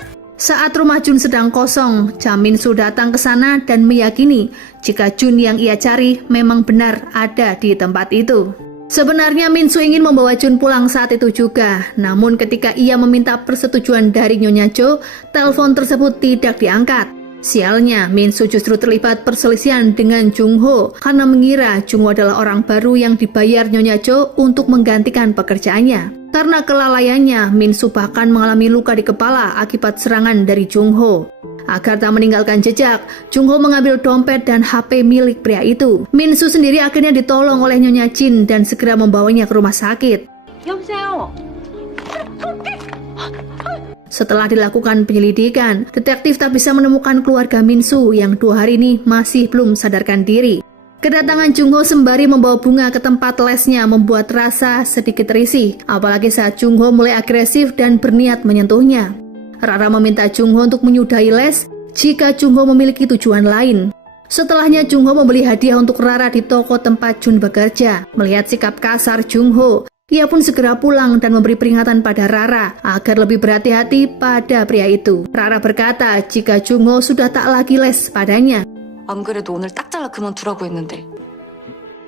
Saat rumah Jun sedang kosong, Cha Min-suk datang ke sana dan meyakini jika Jun yang ia cari memang benar ada di tempat itu. Sebenarnya Min-suk ingin membawa Jun pulang saat itu juga, namun ketika ia meminta persetujuan dari Nyonya Jo, telepon tersebut tidak diangkat. Sialnya, Min-suk justru terlibat perselisihan dengan Jungho karena mengira Jungho adalah orang baru yang dibayar Nyonya Jo untuk menggantikan pekerjaannya. Karena kelalaiannya, Min-suk bahkan mengalami luka di kepala akibat serangan dari Jungho. Agar tak meninggalkan jejak, Jungho mengambil dompet dan HP milik pria itu. Min-suk sendiri akhirnya ditolong oleh Nyonya Jin dan segera membawanya ke rumah sakit. 여보세요. Setelah dilakukan penyelidikan, detektif tak bisa menemukan keluarga Min-suk yang 2 hari ini masih belum sadarkan diri. Kedatangan Jungho sembari membawa bunga ke tempat lesnya membuat Rara sedikit risih, apalagi saat Jungho mulai agresif dan berniat menyentuhnya. Rara meminta Jungho untuk menyudahi les jika Jungho memiliki tujuan lain. Setelahnya Jung Ho membeli hadiah untuk Rara di toko tempat Jun bekerja. Melihat sikap kasar Jung Ho, ia pun segera pulang dan memberi peringatan pada Rara agar lebih berhati-hati pada pria itu. Rara berkata jika Jung Ho sudah tak lagi les padanya. 안 그래도 오늘 딱 잘라 그만두라고 했는데.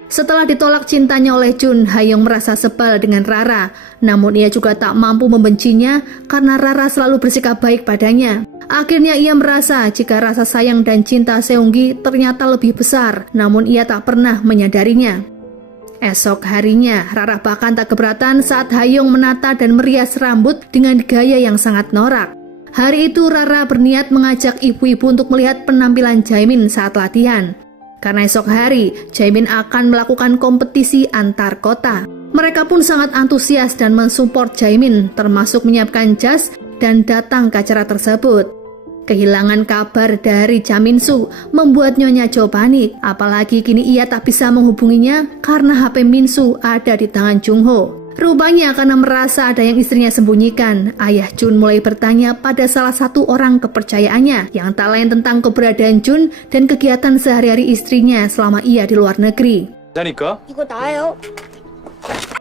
Setelah ditolak cintanya oleh Jun, Hayoung merasa sebal dengan Rara. Namun ia juga tak mampu membencinya karena Rara selalu bersikap baik padanya. Akhirnya ia merasa jika rasa sayang dan cinta Seunggi ternyata lebih besar, namun ia tak pernah menyadarinya. Esok harinya, Rara bahkan tak keberatan saat Hayoung menata dan merias rambut dengan gaya yang sangat norak. Hari itu Rara berniat mengajak ibu-ibu untuk melihat penampilan Jaemin saat latihan. Karena esok hari, Jaemin akan melakukan kompetisi antar kota. Mereka pun sangat antusias dan mensupport Jaemin, termasuk menyiapkan jas dan datang ke acara tersebut. Kehilangan kabar dari Jaminsu membuat Nyonya Jo panik, apalagi kini ia tak bisa menghubunginya karena HP Minsu ada di tangan Jung Ho. Rupanya karena merasa ada yang istrinya sembunyikan, ayah Jun mulai bertanya pada salah satu orang kepercayaannya yang tak lain tentang keberadaan Jun dan kegiatan sehari-hari istrinya selama ia di luar negeri. 이거 나예요.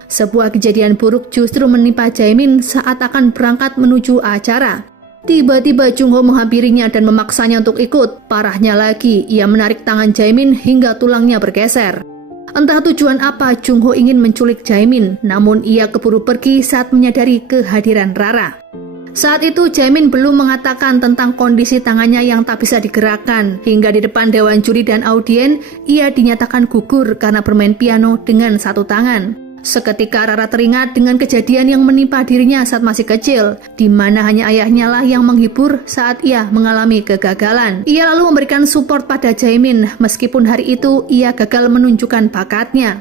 Sebuah kejadian buruk justru menimpa Jaemin saat akan berangkat menuju acara. Tiba-tiba Jung Ho menghampirinya dan memaksanya untuk ikut. Parahnya lagi, ia menarik tangan Jaemin hingga tulangnya bergeser. Entah tujuan apa Jung Ho ingin menculik Jaemin, namun ia keburu pergi saat menyadari kehadiran Rara. Saat itu Jaemin belum mengatakan tentang kondisi tangannya yang tak bisa digerakkan, hingga di depan dewan juri dan audien, ia dinyatakan gugur karena bermain piano dengan satu tangan. Seketika Rara teringat dengan kejadian yang menimpa dirinya saat masih kecil, di mana hanya ayahnya lah yang menghibur saat ia mengalami kegagalan. Ia lalu memberikan support pada Jaemin, meskipun hari itu ia gagal menunjukkan bakatnya.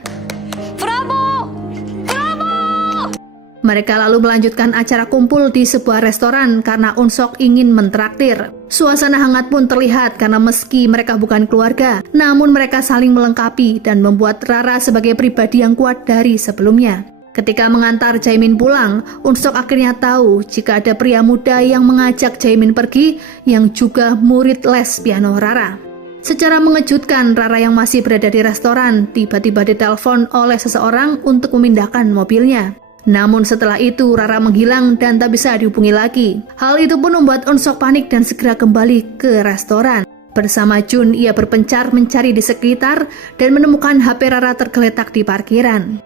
Mereka lalu melanjutkan acara kumpul di sebuah restoran karena Unsok ingin mentraktir. Suasana hangat pun terlihat karena meski mereka bukan keluarga, namun mereka saling melengkapi dan membuat Rara sebagai pribadi yang kuat dari sebelumnya. Ketika mengantar Jaemin pulang, Unsok akhirnya tahu jika ada pria muda yang mengajak Jaemin pergi yang juga murid les piano Rara. Secara mengejutkan, Rara yang masih berada di restoran tiba-tiba ditelepon oleh seseorang untuk memindahkan mobilnya. Namun setelah itu Rara menghilang dan tak bisa dihubungi lagi. Hal itu pun membuat Unsok panik dan segera kembali ke restoran. Bersama Jun, ia berpencar mencari di sekitar dan menemukan HP Rara tergeletak di parkiran.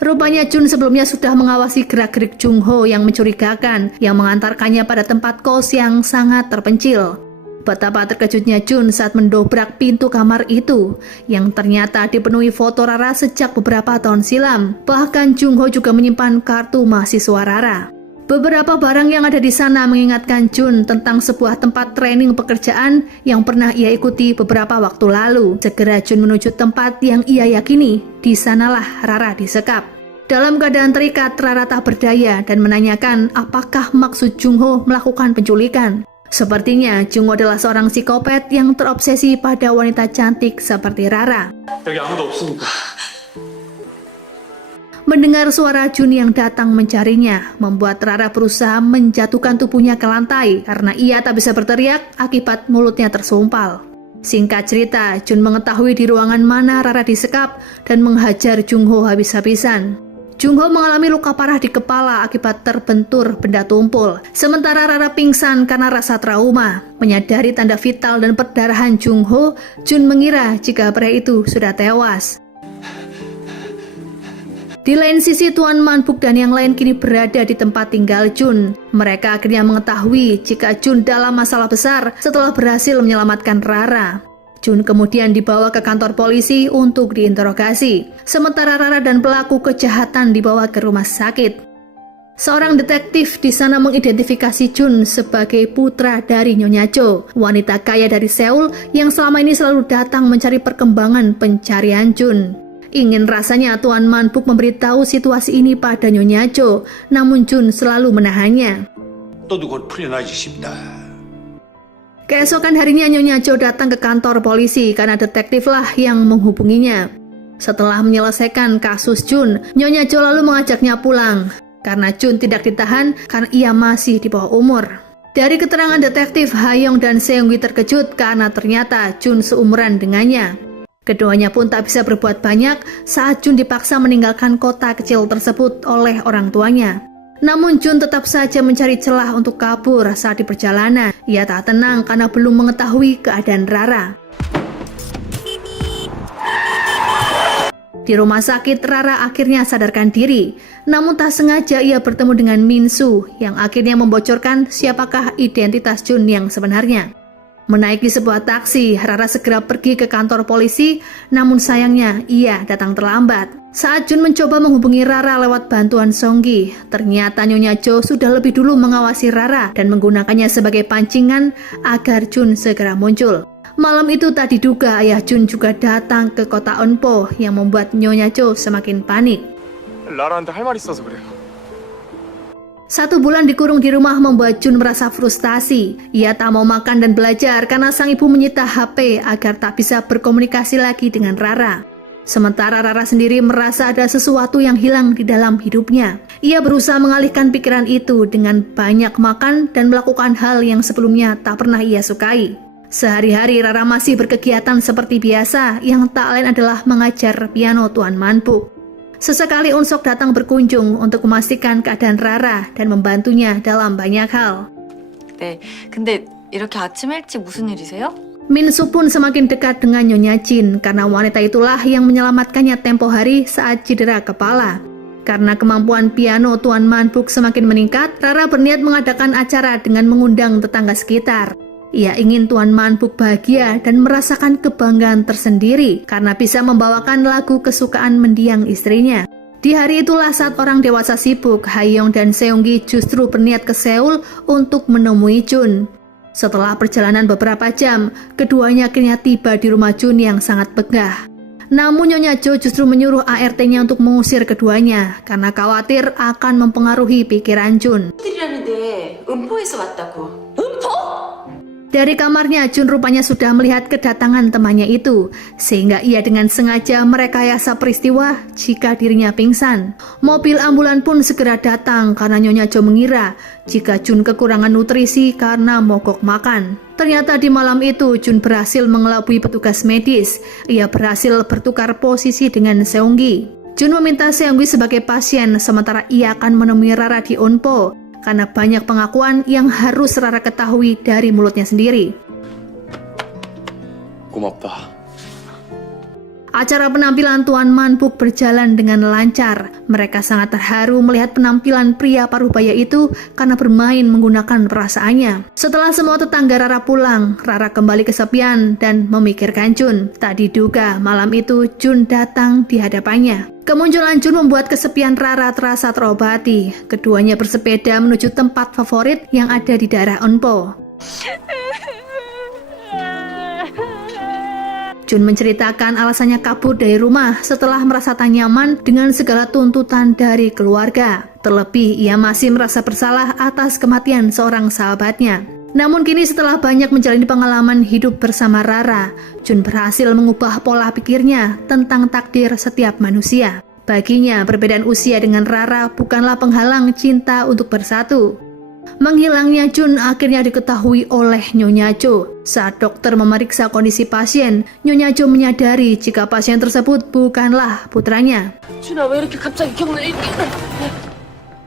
Rupanya Jun sebelumnya sudah mengawasi gerak-gerik Jung Ho yang mencurigakan, yang mengantarkannya pada tempat kos yang sangat terpencil. Betapa terkejutnya Jun saat mendobrak pintu kamar itu, yang ternyata dipenuhi foto Rara sejak beberapa tahun silam. Bahkan Jung Ho juga menyimpan kartu mahasiswa Rara. Beberapa barang yang ada di sana mengingatkan Jun tentang sebuah tempat training pekerjaan yang pernah ia ikuti beberapa waktu lalu. Segera Jun menuju tempat yang ia yakini, di sanalah Rara disekap. Dalam keadaan terikat, Rara tak berdaya dan menanyakan apakah maksud Jung Ho melakukan penculikan. Sepertinya Jung Ho adalah seorang psikopat yang terobsesi pada wanita cantik seperti Rara. 여기 아무도 없으니까. Mendengar suara Jun yang datang mencarinya, membuat Rara berusaha menjatuhkan tubuhnya ke lantai karena ia tak bisa berteriak akibat mulutnya tersumpal. Singkat cerita, Jun mengetahui di ruangan mana Rara disekap dan menghajar Jung Ho habis-habisan. Jung Ho mengalami luka parah di kepala akibat terbentur benda tumpul. Sementara Rara pingsan karena rasa trauma. Menyadari tanda vital dan perdarahan Jung Ho, Jun mengira jika pria itu sudah tewas. Di lain sisi, Tuan Man Buk dan yang lain kini berada di tempat tinggal Jun. Mereka akhirnya mengetahui jika Jun dalam masalah besar setelah berhasil menyelamatkan Rara. Jun kemudian dibawa ke kantor polisi untuk diinterogasi. Sementara Rara dan pelaku kejahatan dibawa ke rumah sakit. Seorang detektif di sana mengidentifikasi Jun sebagai putra dari Nyonya Jo, wanita kaya dari Seoul yang selama ini selalu datang mencari perkembangan pencarian Jun. Ingin rasanya Tuan Man Buk memberitahu situasi ini pada Nyonya Jo, namun Jun selalu menahannya. 너도 곧 풀려나지 싶다. Keesokan harinya Nyonya Jo datang ke kantor polisi karena detektiflah yang menghubunginya. Setelah menyelesaikan kasus Jun, Nyonya Jo lalu mengajaknya pulang karena Jun tidak ditahan karena ia masih di bawah umur. Dari keterangan detektif, Hayoung dan Seunggi terkejut karena ternyata Jun seumuran dengannya. Keduanya pun tak bisa berbuat banyak saat Jun dipaksa meninggalkan kota kecil tersebut oleh orang tuanya. Namun Jun tetap saja mencari celah untuk kabur saat di perjalanan. Ia tak tenang karena belum mengetahui keadaan Rara. Di rumah sakit, Rara akhirnya sadarkan diri. Namun tak sengaja ia bertemu dengan Min Soo yang akhirnya membocorkan siapakah identitas Jun yang sebenarnya. Menaiki sebuah taksi, Rara segera pergi ke kantor polisi, namun sayangnya ia datang terlambat. Saat Jun mencoba menghubungi Rara lewat bantuan Seunggi, ternyata Nyonya Jo sudah lebih dulu mengawasi Rara dan menggunakannya sebagai pancingan agar Jun segera muncul. Malam itu tak diduga ayah Jun juga datang ke kota Eunpo yang membuat Nyonya Jo semakin panik. 라라한테 할 말 있어서 그래요. 1 bulan dikurung di rumah membuat Jun merasa frustasi. Ia tak mau makan dan belajar karena sang ibu menyita HP agar tak bisa berkomunikasi lagi dengan Rara. Sementara Rara sendiri merasa ada sesuatu yang hilang di dalam hidupnya. Ia berusaha mengalihkan pikiran itu dengan banyak makan dan melakukan hal yang sebelumnya tak pernah ia sukai. Sehari-hari Rara masih berkegiatan seperti biasa, yang tak lain adalah mengajar piano Tuan Manpuk. Sesekali Unsok datang berkunjung untuk memastikan keadaan Rara dan membantunya dalam banyak hal. 네, 근데 이렇게 아침 일찍 무슨 일이세요? Min Soo pun semakin dekat dengan Nyonya Jin karena wanita itulah yang menyelamatkannya tempo hari saat cedera kepala. Karena kemampuan piano Tuan Manpuk semakin meningkat, Rara berniat mengadakan acara dengan mengundang tetangga sekitar. Ia ingin Tuan Manpuk bahagia dan merasakan kebanggaan tersendiri karena bisa membawakan lagu kesukaan mendiang istrinya. Di hari itulah saat orang dewasa sibuk, Hayoung dan Seunggi justru berniat ke Seoul untuk menemui Jun. Setelah perjalanan beberapa jam, keduanya akhirnya tiba di rumah Jun yang sangat begah. Namun Nyonya Jo justru menyuruh ART-nya untuk mengusir keduanya karena khawatir akan mempengaruhi pikiran Jun. 은포에서 왔다고. Dari kamarnya, Jun rupanya sudah melihat kedatangan temannya itu, sehingga ia dengan sengaja merekayasa peristiwa jika dirinya pingsan. Mobil ambulan pun segera datang karena Nyonya Jo mengira jika Jun kekurangan nutrisi karena mogok makan. Ternyata di malam itu Jun berhasil mengelabui petugas medis. Ia berhasil bertukar posisi dengan Seunggi. Jun meminta Seunggi sebagai pasien, sementara ia akan menemui Rara di Eunpo karena banyak pengakuan yang harus Rara ketahui dari mulutnya sendiri. 고맙다. Acara penampilan Tuan Manpuk berjalan dengan lancar. Mereka sangat terharu melihat penampilan pria parubaya itu karena bermain menggunakan perasaannya. Setelah semua tetangga Rara pulang, Rara kembali kesepian dan memikirkan Jun. Tak diduga malam itu Jun datang di hadapannya. Kemunculan Jun membuat kesepian Rara terasa terobati. Keduanya bersepeda menuju tempat favorit yang ada di daerah Eunpo. Jun menceritakan alasannya kabur dari rumah setelah merasa tak nyaman dengan segala tuntutan dari keluarga. Terlebih, ia masih merasa bersalah atas kematian seorang sahabatnya. Namun kini setelah banyak menjalani pengalaman hidup bersama Rara, Jun berhasil mengubah pola pikirnya tentang takdir setiap manusia. Baginya, perbedaan usia dengan Rara bukanlah penghalang cinta untuk bersatu. Menghilangnya Jun akhirnya diketahui oleh Nyonya Jo. Saat dokter memeriksa kondisi pasien, Nyonya Jo menyadari jika pasien tersebut bukanlah putranya.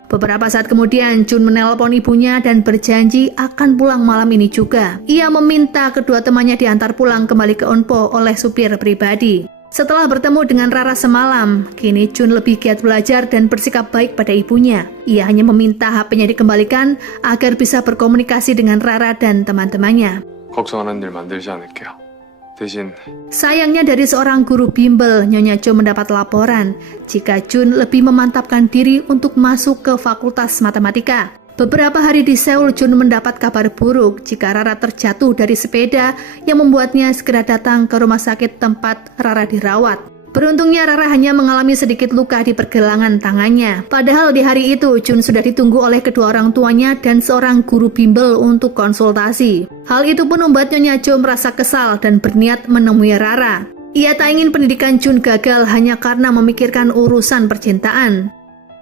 Beberapa saat kemudian, Jun menelpon ibunya dan berjanji akan pulang malam ini juga. Ia meminta kedua temannya diantar pulang kembali ke Eunpo oleh supir pribadi. Setelah bertemu dengan Rara semalam, kini Jun lebih giat belajar dan bersikap baik pada ibunya. Ia hanya meminta HP-nya dikembalikan agar bisa berkomunikasi dengan Rara dan teman-temannya. 걱정하는 일 만들지 않을게요. 대신 Sayangnya dari seorang guru bimbel, Nyonya Jo mendapat laporan jika Jun lebih memantapkan diri untuk masuk ke Fakultas Matematika. Beberapa hari di Seoul, Jun mendapat kabar buruk jika Rara terjatuh dari sepeda yang membuatnya segera datang ke rumah sakit tempat Rara dirawat. Beruntungnya Rara hanya mengalami sedikit luka di pergelangan tangannya. Padahal di hari itu Jun sudah ditunggu oleh kedua orang tuanya dan seorang guru bimbel untuk konsultasi. Hal itu pun membuat Nyonya Jo merasa kesal dan berniat menemui Rara. Ia tak ingin pendidikan Jun gagal hanya karena memikirkan urusan percintaan.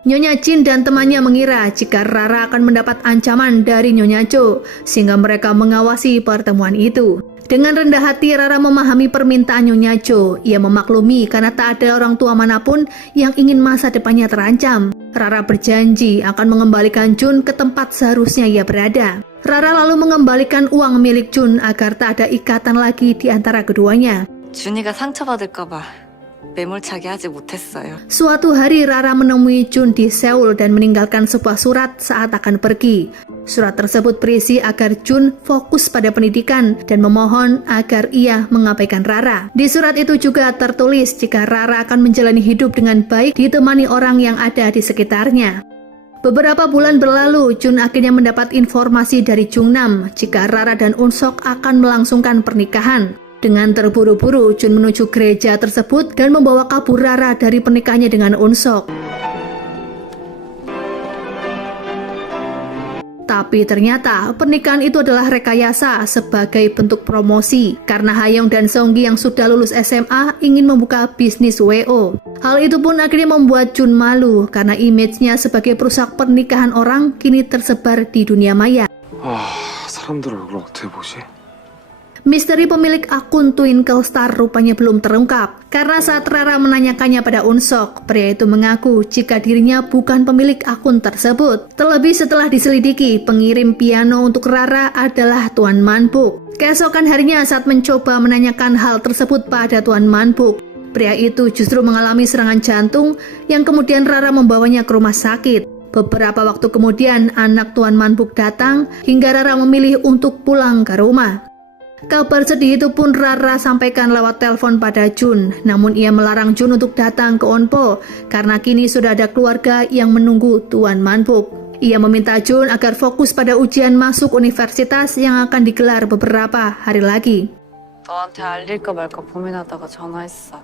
Nyonya Jin dan temannya mengira jika Rara akan mendapat ancaman dari Nyonya Cho, sehingga mereka mengawasi pertemuan itu. Dengan rendah hati Rara memahami permintaan Nyonya Cho. Ia memaklumi karena tak ada orang tua manapun yang ingin masa depannya terancam. Rara berjanji akan mengembalikan Jun ke tempat seharusnya ia berada. Rara lalu mengembalikan uang milik Jun agar tak ada ikatan lagi di antara keduanya. 준이가 상처받을까봐 매몰차게 하지 못했어요. Suatu hari Rara menemui Jun di Seoul dan meninggalkan sebuah surat saat akan pergi. Surat tersebut berisi agar Jun fokus pada pendidikan dan memohon agar ia mengabaikan Rara. Di surat itu juga tertulis jika Rara akan menjalani hidup dengan baik ditemani orang yang ada di sekitarnya. Beberapa bulan berlalu, Jun akhirnya mendapat informasi dari Jungnam jika Rara dan Unsok akan melangsungkan pernikahan. Dengan terburu-buru, Jun menuju gereja tersebut dan membawa kabur Rara dari pernikahannya dengan Unsok. Tapi ternyata pernikahan itu adalah rekayasa sebagai bentuk promosi karena Hayoung dan Seonggi yang sudah lulus SMA ingin membuka bisnis WO. Hal itu pun akhirnya membuat Jun malu karena image-nya sebagai perusak pernikahan orang kini tersebar di dunia maya. 사람들을 그걸 어떻게 보지? Misteri pemilik akun Twinkle Star rupanya belum terungkap karena saat Rara menanyakannya pada Unsok, pria itu mengaku jika dirinya bukan pemilik akun tersebut. Terlebih setelah diselidiki, pengirim piano untuk Rara adalah Tuan Manbuk. Keesokan harinya saat mencoba menanyakan hal tersebut pada Tuan Manbuk, pria itu justru mengalami serangan jantung yang kemudian Rara membawanya ke rumah sakit. Beberapa waktu kemudian anak Tuan Manbuk datang hingga Rara memilih untuk pulang ke rumah. Kabar sedih itu pun Rara sampaikan lewat telepon pada Jun, namun ia melarang Jun untuk datang ke Onpo karena kini sudah ada keluarga yang menunggu Tuan Manbuk. Ia meminta Jun agar fokus pada ujian masuk universitas yang akan digelar beberapa hari lagi. 너한테 알릴까 말까 고민하다가 전화했어.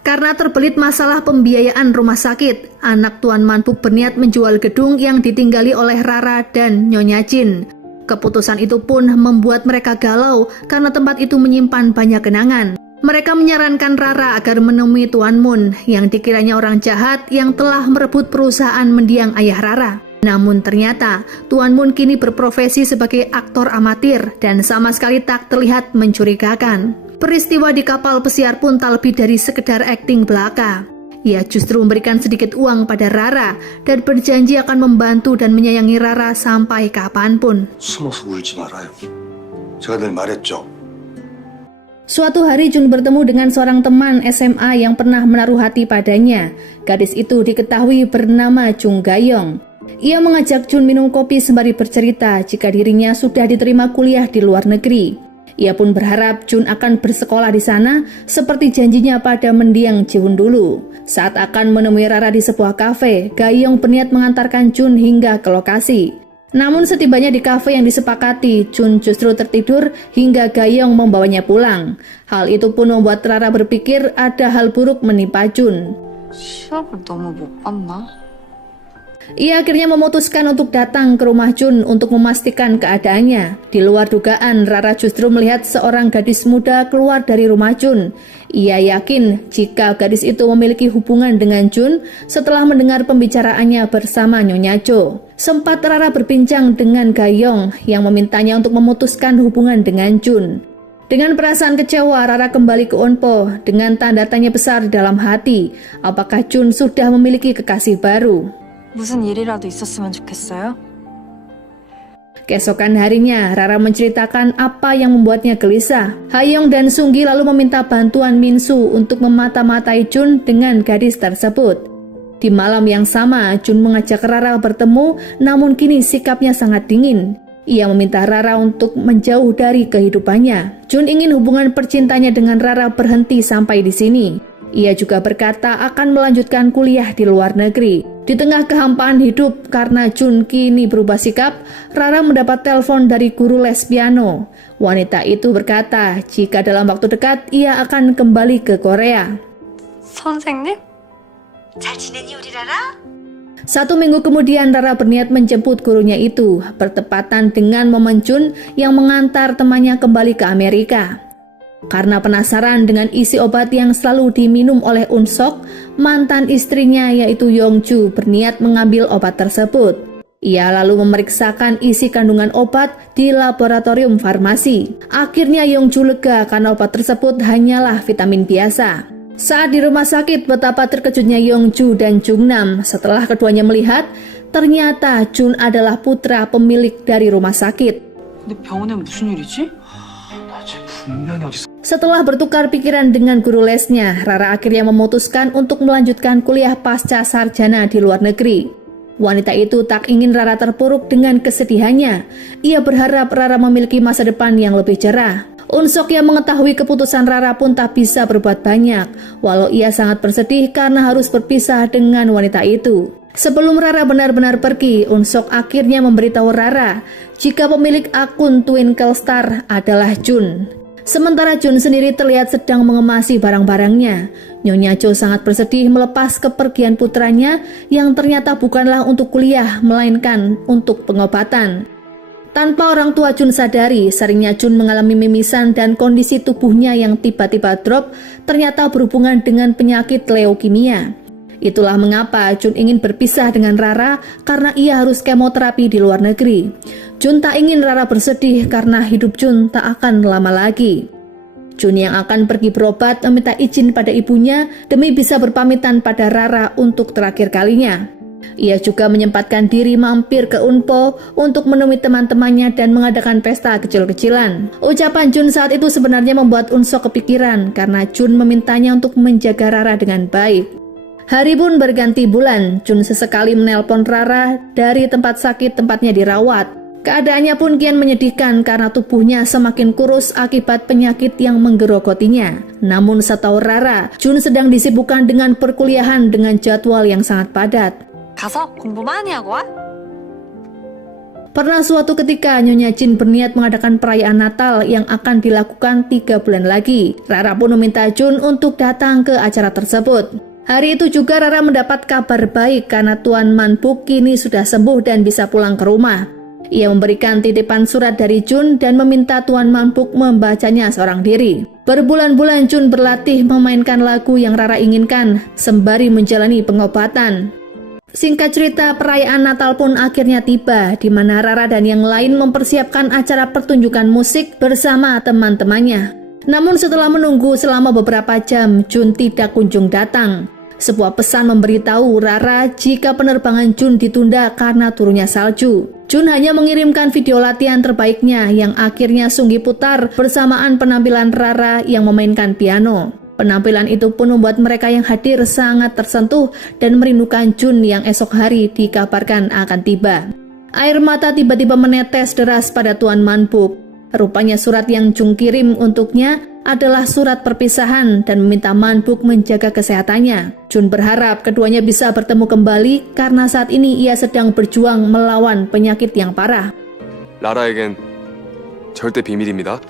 Karena terbelit masalah pembiayaan rumah sakit, anak Tuan Manbuk berniat menjual gedung yang ditinggali oleh Rara dan Nyonya Jin. Keputusan itu pun membuat mereka galau karena tempat itu menyimpan banyak kenangan. Mereka menyarankan Rara agar menemui Tuan Moon yang dikiranya orang jahat yang telah merebut perusahaan mendiang ayah Rara. Namun ternyata Tuan Moon kini berprofesi sebagai aktor amatir dan sama sekali tak terlihat mencurigakan. Peristiwa di kapal pesiar pun tak lebih dari sekedar akting belaka. Ia justru memberikan sedikit uang pada Rara dan berjanji akan membantu dan menyayangi Rara sampai kapanpun. 숨어서 울지 말아요. 제가 늘 말했죠. Suatu hari Jun bertemu dengan seorang teman SMA yang pernah menaruh hati padanya. Gadis itu diketahui bernama Chung Gayong. Ia mengajak Jun minum kopi sembari bercerita jika dirinya sudah diterima kuliah di luar negeri. Ia pun berharap Jun akan bersekolah di sana seperti janjinya pada mendiang Jiwon dulu. Saat akan menemui Rara di sebuah kafe, Gayong berniat mengantarkan Jun hingga ke lokasi. Namun setibanya di kafe yang disepakati, Jun justru tertidur hingga Gayong membawanya pulang. Hal itu pun membuat Rara berpikir ada hal buruk menimpa Jun. 시합을 너무 못 봤나? Ia akhirnya memutuskan untuk datang ke rumah Jun untuk memastikan keadaannya. Di luar dugaan, Rara justru melihat seorang gadis muda keluar dari rumah Jun. Ia yakin jika gadis itu memiliki hubungan dengan Jun setelah mendengar pembicaraannya bersama Nyonya Cho. Sempat Rara berbincang dengan Gayong yang memintanya untuk memutuskan hubungan dengan Jun. Dengan perasaan kecewa, Rara kembali ke Onpo dengan tanda tanya besar dalam hati. Apakah Jun sudah memiliki kekasih baru? 무슨 일이라도 있었으면 좋겠어요? Keesokan harinya, Rara menceritakan apa yang membuatnya gelisah. Hayoung dan Seonggi lalu meminta bantuan Minsu untuk memata-matai Jun dengan gadis tersebut. Di malam yang sama, Jun mengajak Rara bertemu, namun kini sikapnya sangat dingin. Ia meminta Rara untuk menjauh dari kehidupannya. Jun ingin hubungan percintanya dengan Rara berhenti sampai di sini. Ia juga berkata akan melanjutkan kuliah di luar negeri. Di tengah kehampaan hidup karena Jun kini berubah sikap, Rara mendapat telepon dari guru les piano. Wanita itu berkata jika dalam waktu dekat ia akan kembali ke Korea. 선생님? 잘 지내니 우리 라라? 1 minggu kemudian Rara berniat menjemput gurunya itu, bertepatan dengan momen Jun yang mengantar temannya kembali ke Amerika. Karena penasaran dengan isi obat yang selalu diminum oleh Unsok, mantan istrinya yaitu Yongju berniat mengambil obat tersebut. Ia lalu memeriksakan isi kandungan obat di laboratorium farmasi. Akhirnya Yongju lega karena obat tersebut hanyalah vitamin biasa. Saat di rumah sakit, betapa terkejutnya Yongju dan Jungnam setelah keduanya melihat ternyata Jun adalah putra pemilik dari rumah sakit. 근데 병원에 무슨 일이지? 분명히 어디서 Setelah bertukar pikiran dengan guru lesnya, Rara akhirnya memutuskan untuk melanjutkan kuliah pasca sarjana di luar negeri. Wanita itu tak ingin Rara terpuruk dengan kesedihannya. Ia berharap Rara memiliki masa depan yang lebih cerah. Unsok yang mengetahui keputusan Rara pun tak bisa berbuat banyak, walau ia sangat bersedih karena harus berpisah dengan wanita itu. Sebelum Rara benar-benar pergi, Unsok akhirnya memberitahu Rara jika pemilik akun Twinkle Star adalah Jun. Sementara Jun sendiri terlihat sedang mengemasi barang-barangnya. Nyonya Jo sangat bersedih melepas kepergian putranya yang ternyata bukanlah untuk kuliah, melainkan untuk pengobatan. Tanpa orang tua Jun sadari, seringnya Jun mengalami mimisan dan kondisi tubuhnya yang tiba-tiba drop ternyata berhubungan dengan penyakit leukemia. Itulah mengapa Jun ingin berpisah dengan Rara karena ia harus kemoterapi di luar negeri. Jun tak ingin Rara bersedih karena hidup Jun tak akan lama lagi. Jun yang akan pergi berobat meminta izin pada ibunya demi bisa berpamitan pada Rara untuk terakhir kalinya. Ia juga menyempatkan diri mampir ke Unpo untuk menemui teman-temannya dan mengadakan pesta kecil-kecilan. Ucapan Jun saat itu sebenarnya membuat Unsok kepikiran karena Jun memintanya untuk menjaga Rara dengan baik. Hari pun berganti bulan, Jun sesekali menelpon Rara dari tempat sakit tempatnya dirawat. Keadaannya pun kian menyedihkan karena tubuhnya semakin kurus akibat penyakit yang menggerogotinya. Namun setahu Rara, Jun sedang disibukkan dengan perkuliahan dengan jadwal yang sangat padat. 가서 공부 많이 하고 와. Pernah suatu ketika Nyonya Jin berniat mengadakan perayaan Natal yang akan dilakukan 3 bulan lagi. Rara pun meminta Jun untuk datang ke acara tersebut. Hari itu juga Rara mendapat kabar baik karena Tuan Manbuk kini sudah sembuh dan bisa pulang ke rumah. Ia memberikan titipan surat dari Jun dan meminta Tuan Manbuk membacanya seorang diri. Berbulan-bulan Jun berlatih memainkan lagu yang Rara inginkan sembari menjalani pengobatan. Singkat cerita, perayaan Natal pun akhirnya tiba, di mana Rara dan yang lain mempersiapkan acara pertunjukan musik bersama teman-temannya. Namun setelah menunggu selama beberapa jam, Jun tidak kunjung datang. Sebuah pesan memberitahu Rara jika penerbangan Jun ditunda karena turunnya salju. Jun hanya mengirimkan video latihan terbaiknya yang akhirnya Sunggi putar bersamaan penampilan Rara yang memainkan piano. Penampilan itu pun membuat mereka yang hadir sangat tersentuh dan merindukan Jun yang esok hari dikabarkan akan tiba. Air mata tiba-tiba menetes deras pada Tuan Manbuk. Rupanya surat yang Jun kirim untuknya adalah surat perpisahan dan meminta Manbuk menjaga kesehatannya. Jun berharap keduanya bisa bertemu kembali karena saat ini ia sedang berjuang melawan penyakit yang parah. 라라에겐 절대 비밀입니다.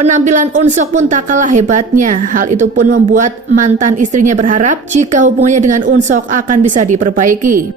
Penampilan Unsok pun tak kalah hebatnya. Hal itu pun membuat mantan istrinya berharap jika hubungannya dengan Unsok akan bisa diperbaiki.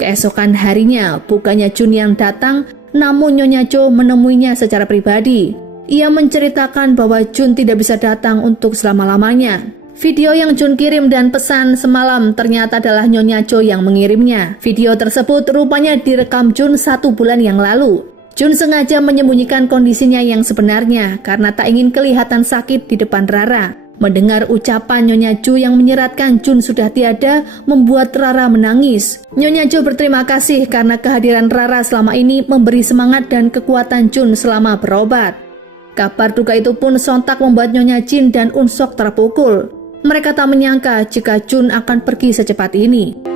Keesokan harinya, bukannya Jun yang datang, namun Nyonya Jo menemuinya secara pribadi. Ia menceritakan bahwa Jun tidak bisa datang untuk selama-lamanya. Video yang Jun kirim dan pesan semalam ternyata adalah Nyonya Jo yang mengirimnya. Video tersebut rupanya direkam Jun 1 bulan yang lalu. Jun sengaja menyembunyikan kondisinya yang sebenarnya karena tak ingin kelihatan sakit di depan Rara. Mendengar ucapan Nyonya Jo yang menyeratkan Jun sudah tiada membuat Rara menangis. Nyonya Jo berterima kasih karena kehadiran Rara selama ini memberi semangat dan kekuatan Jun selama berobat. Kabar duka itu pun sontak membuat Nyonya Jin dan Unsok terpukul. Mereka tak menyangka jika Jun akan pergi secepat ini.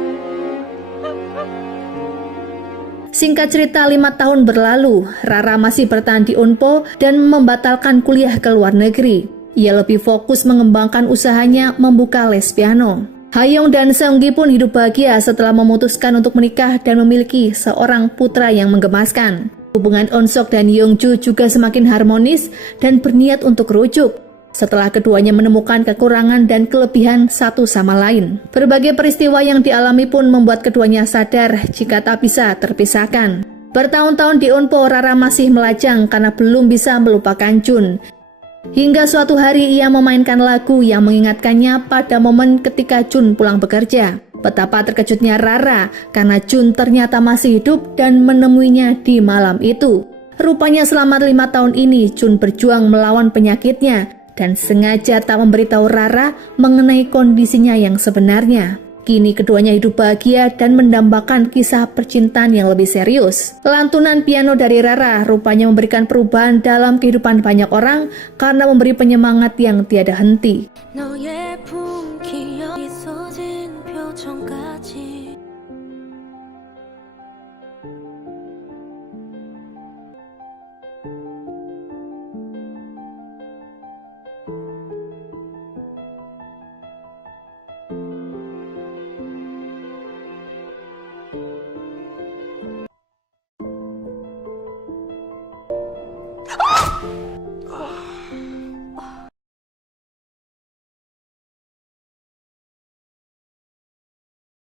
Singkat cerita, 5 tahun berlalu, Rara masih bertahan di Unpo dan membatalkan kuliah ke luar negeri. Ia lebih fokus mengembangkan usahanya membuka les piano. Hayoung dan Seunggi pun hidup bahagia setelah memutuskan untuk menikah dan memiliki seorang putra yang menggemaskan. Hubungan Unsok dan Yongju juga semakin harmonis dan berniat untuk rujuk setelah keduanya menemukan kekurangan dan kelebihan satu sama lain. Berbagai peristiwa yang dialami pun membuat keduanya sadar jika tak bisa terpisahkan. Bertahun-tahun di Unpo, Rara masih melajang karena belum bisa melupakan Jun. Hingga suatu hari ia memainkan lagu yang mengingatkannya pada momen ketika Jun pulang bekerja. Betapa terkejutnya Rara karena Jun ternyata masih hidup dan menemuinya di malam itu. Rupanya selama 5 tahun ini Jun berjuang melawan penyakitnya dan sengaja tak memberitahu Rara mengenai kondisinya yang sebenarnya. Kini keduanya hidup bahagia dan mendambakan kisah percintaan yang lebih serius. Lantunan piano dari Rara rupanya memberikan perubahan dalam kehidupan banyak orang karena memberi penyemangat yang tiada henti. 너의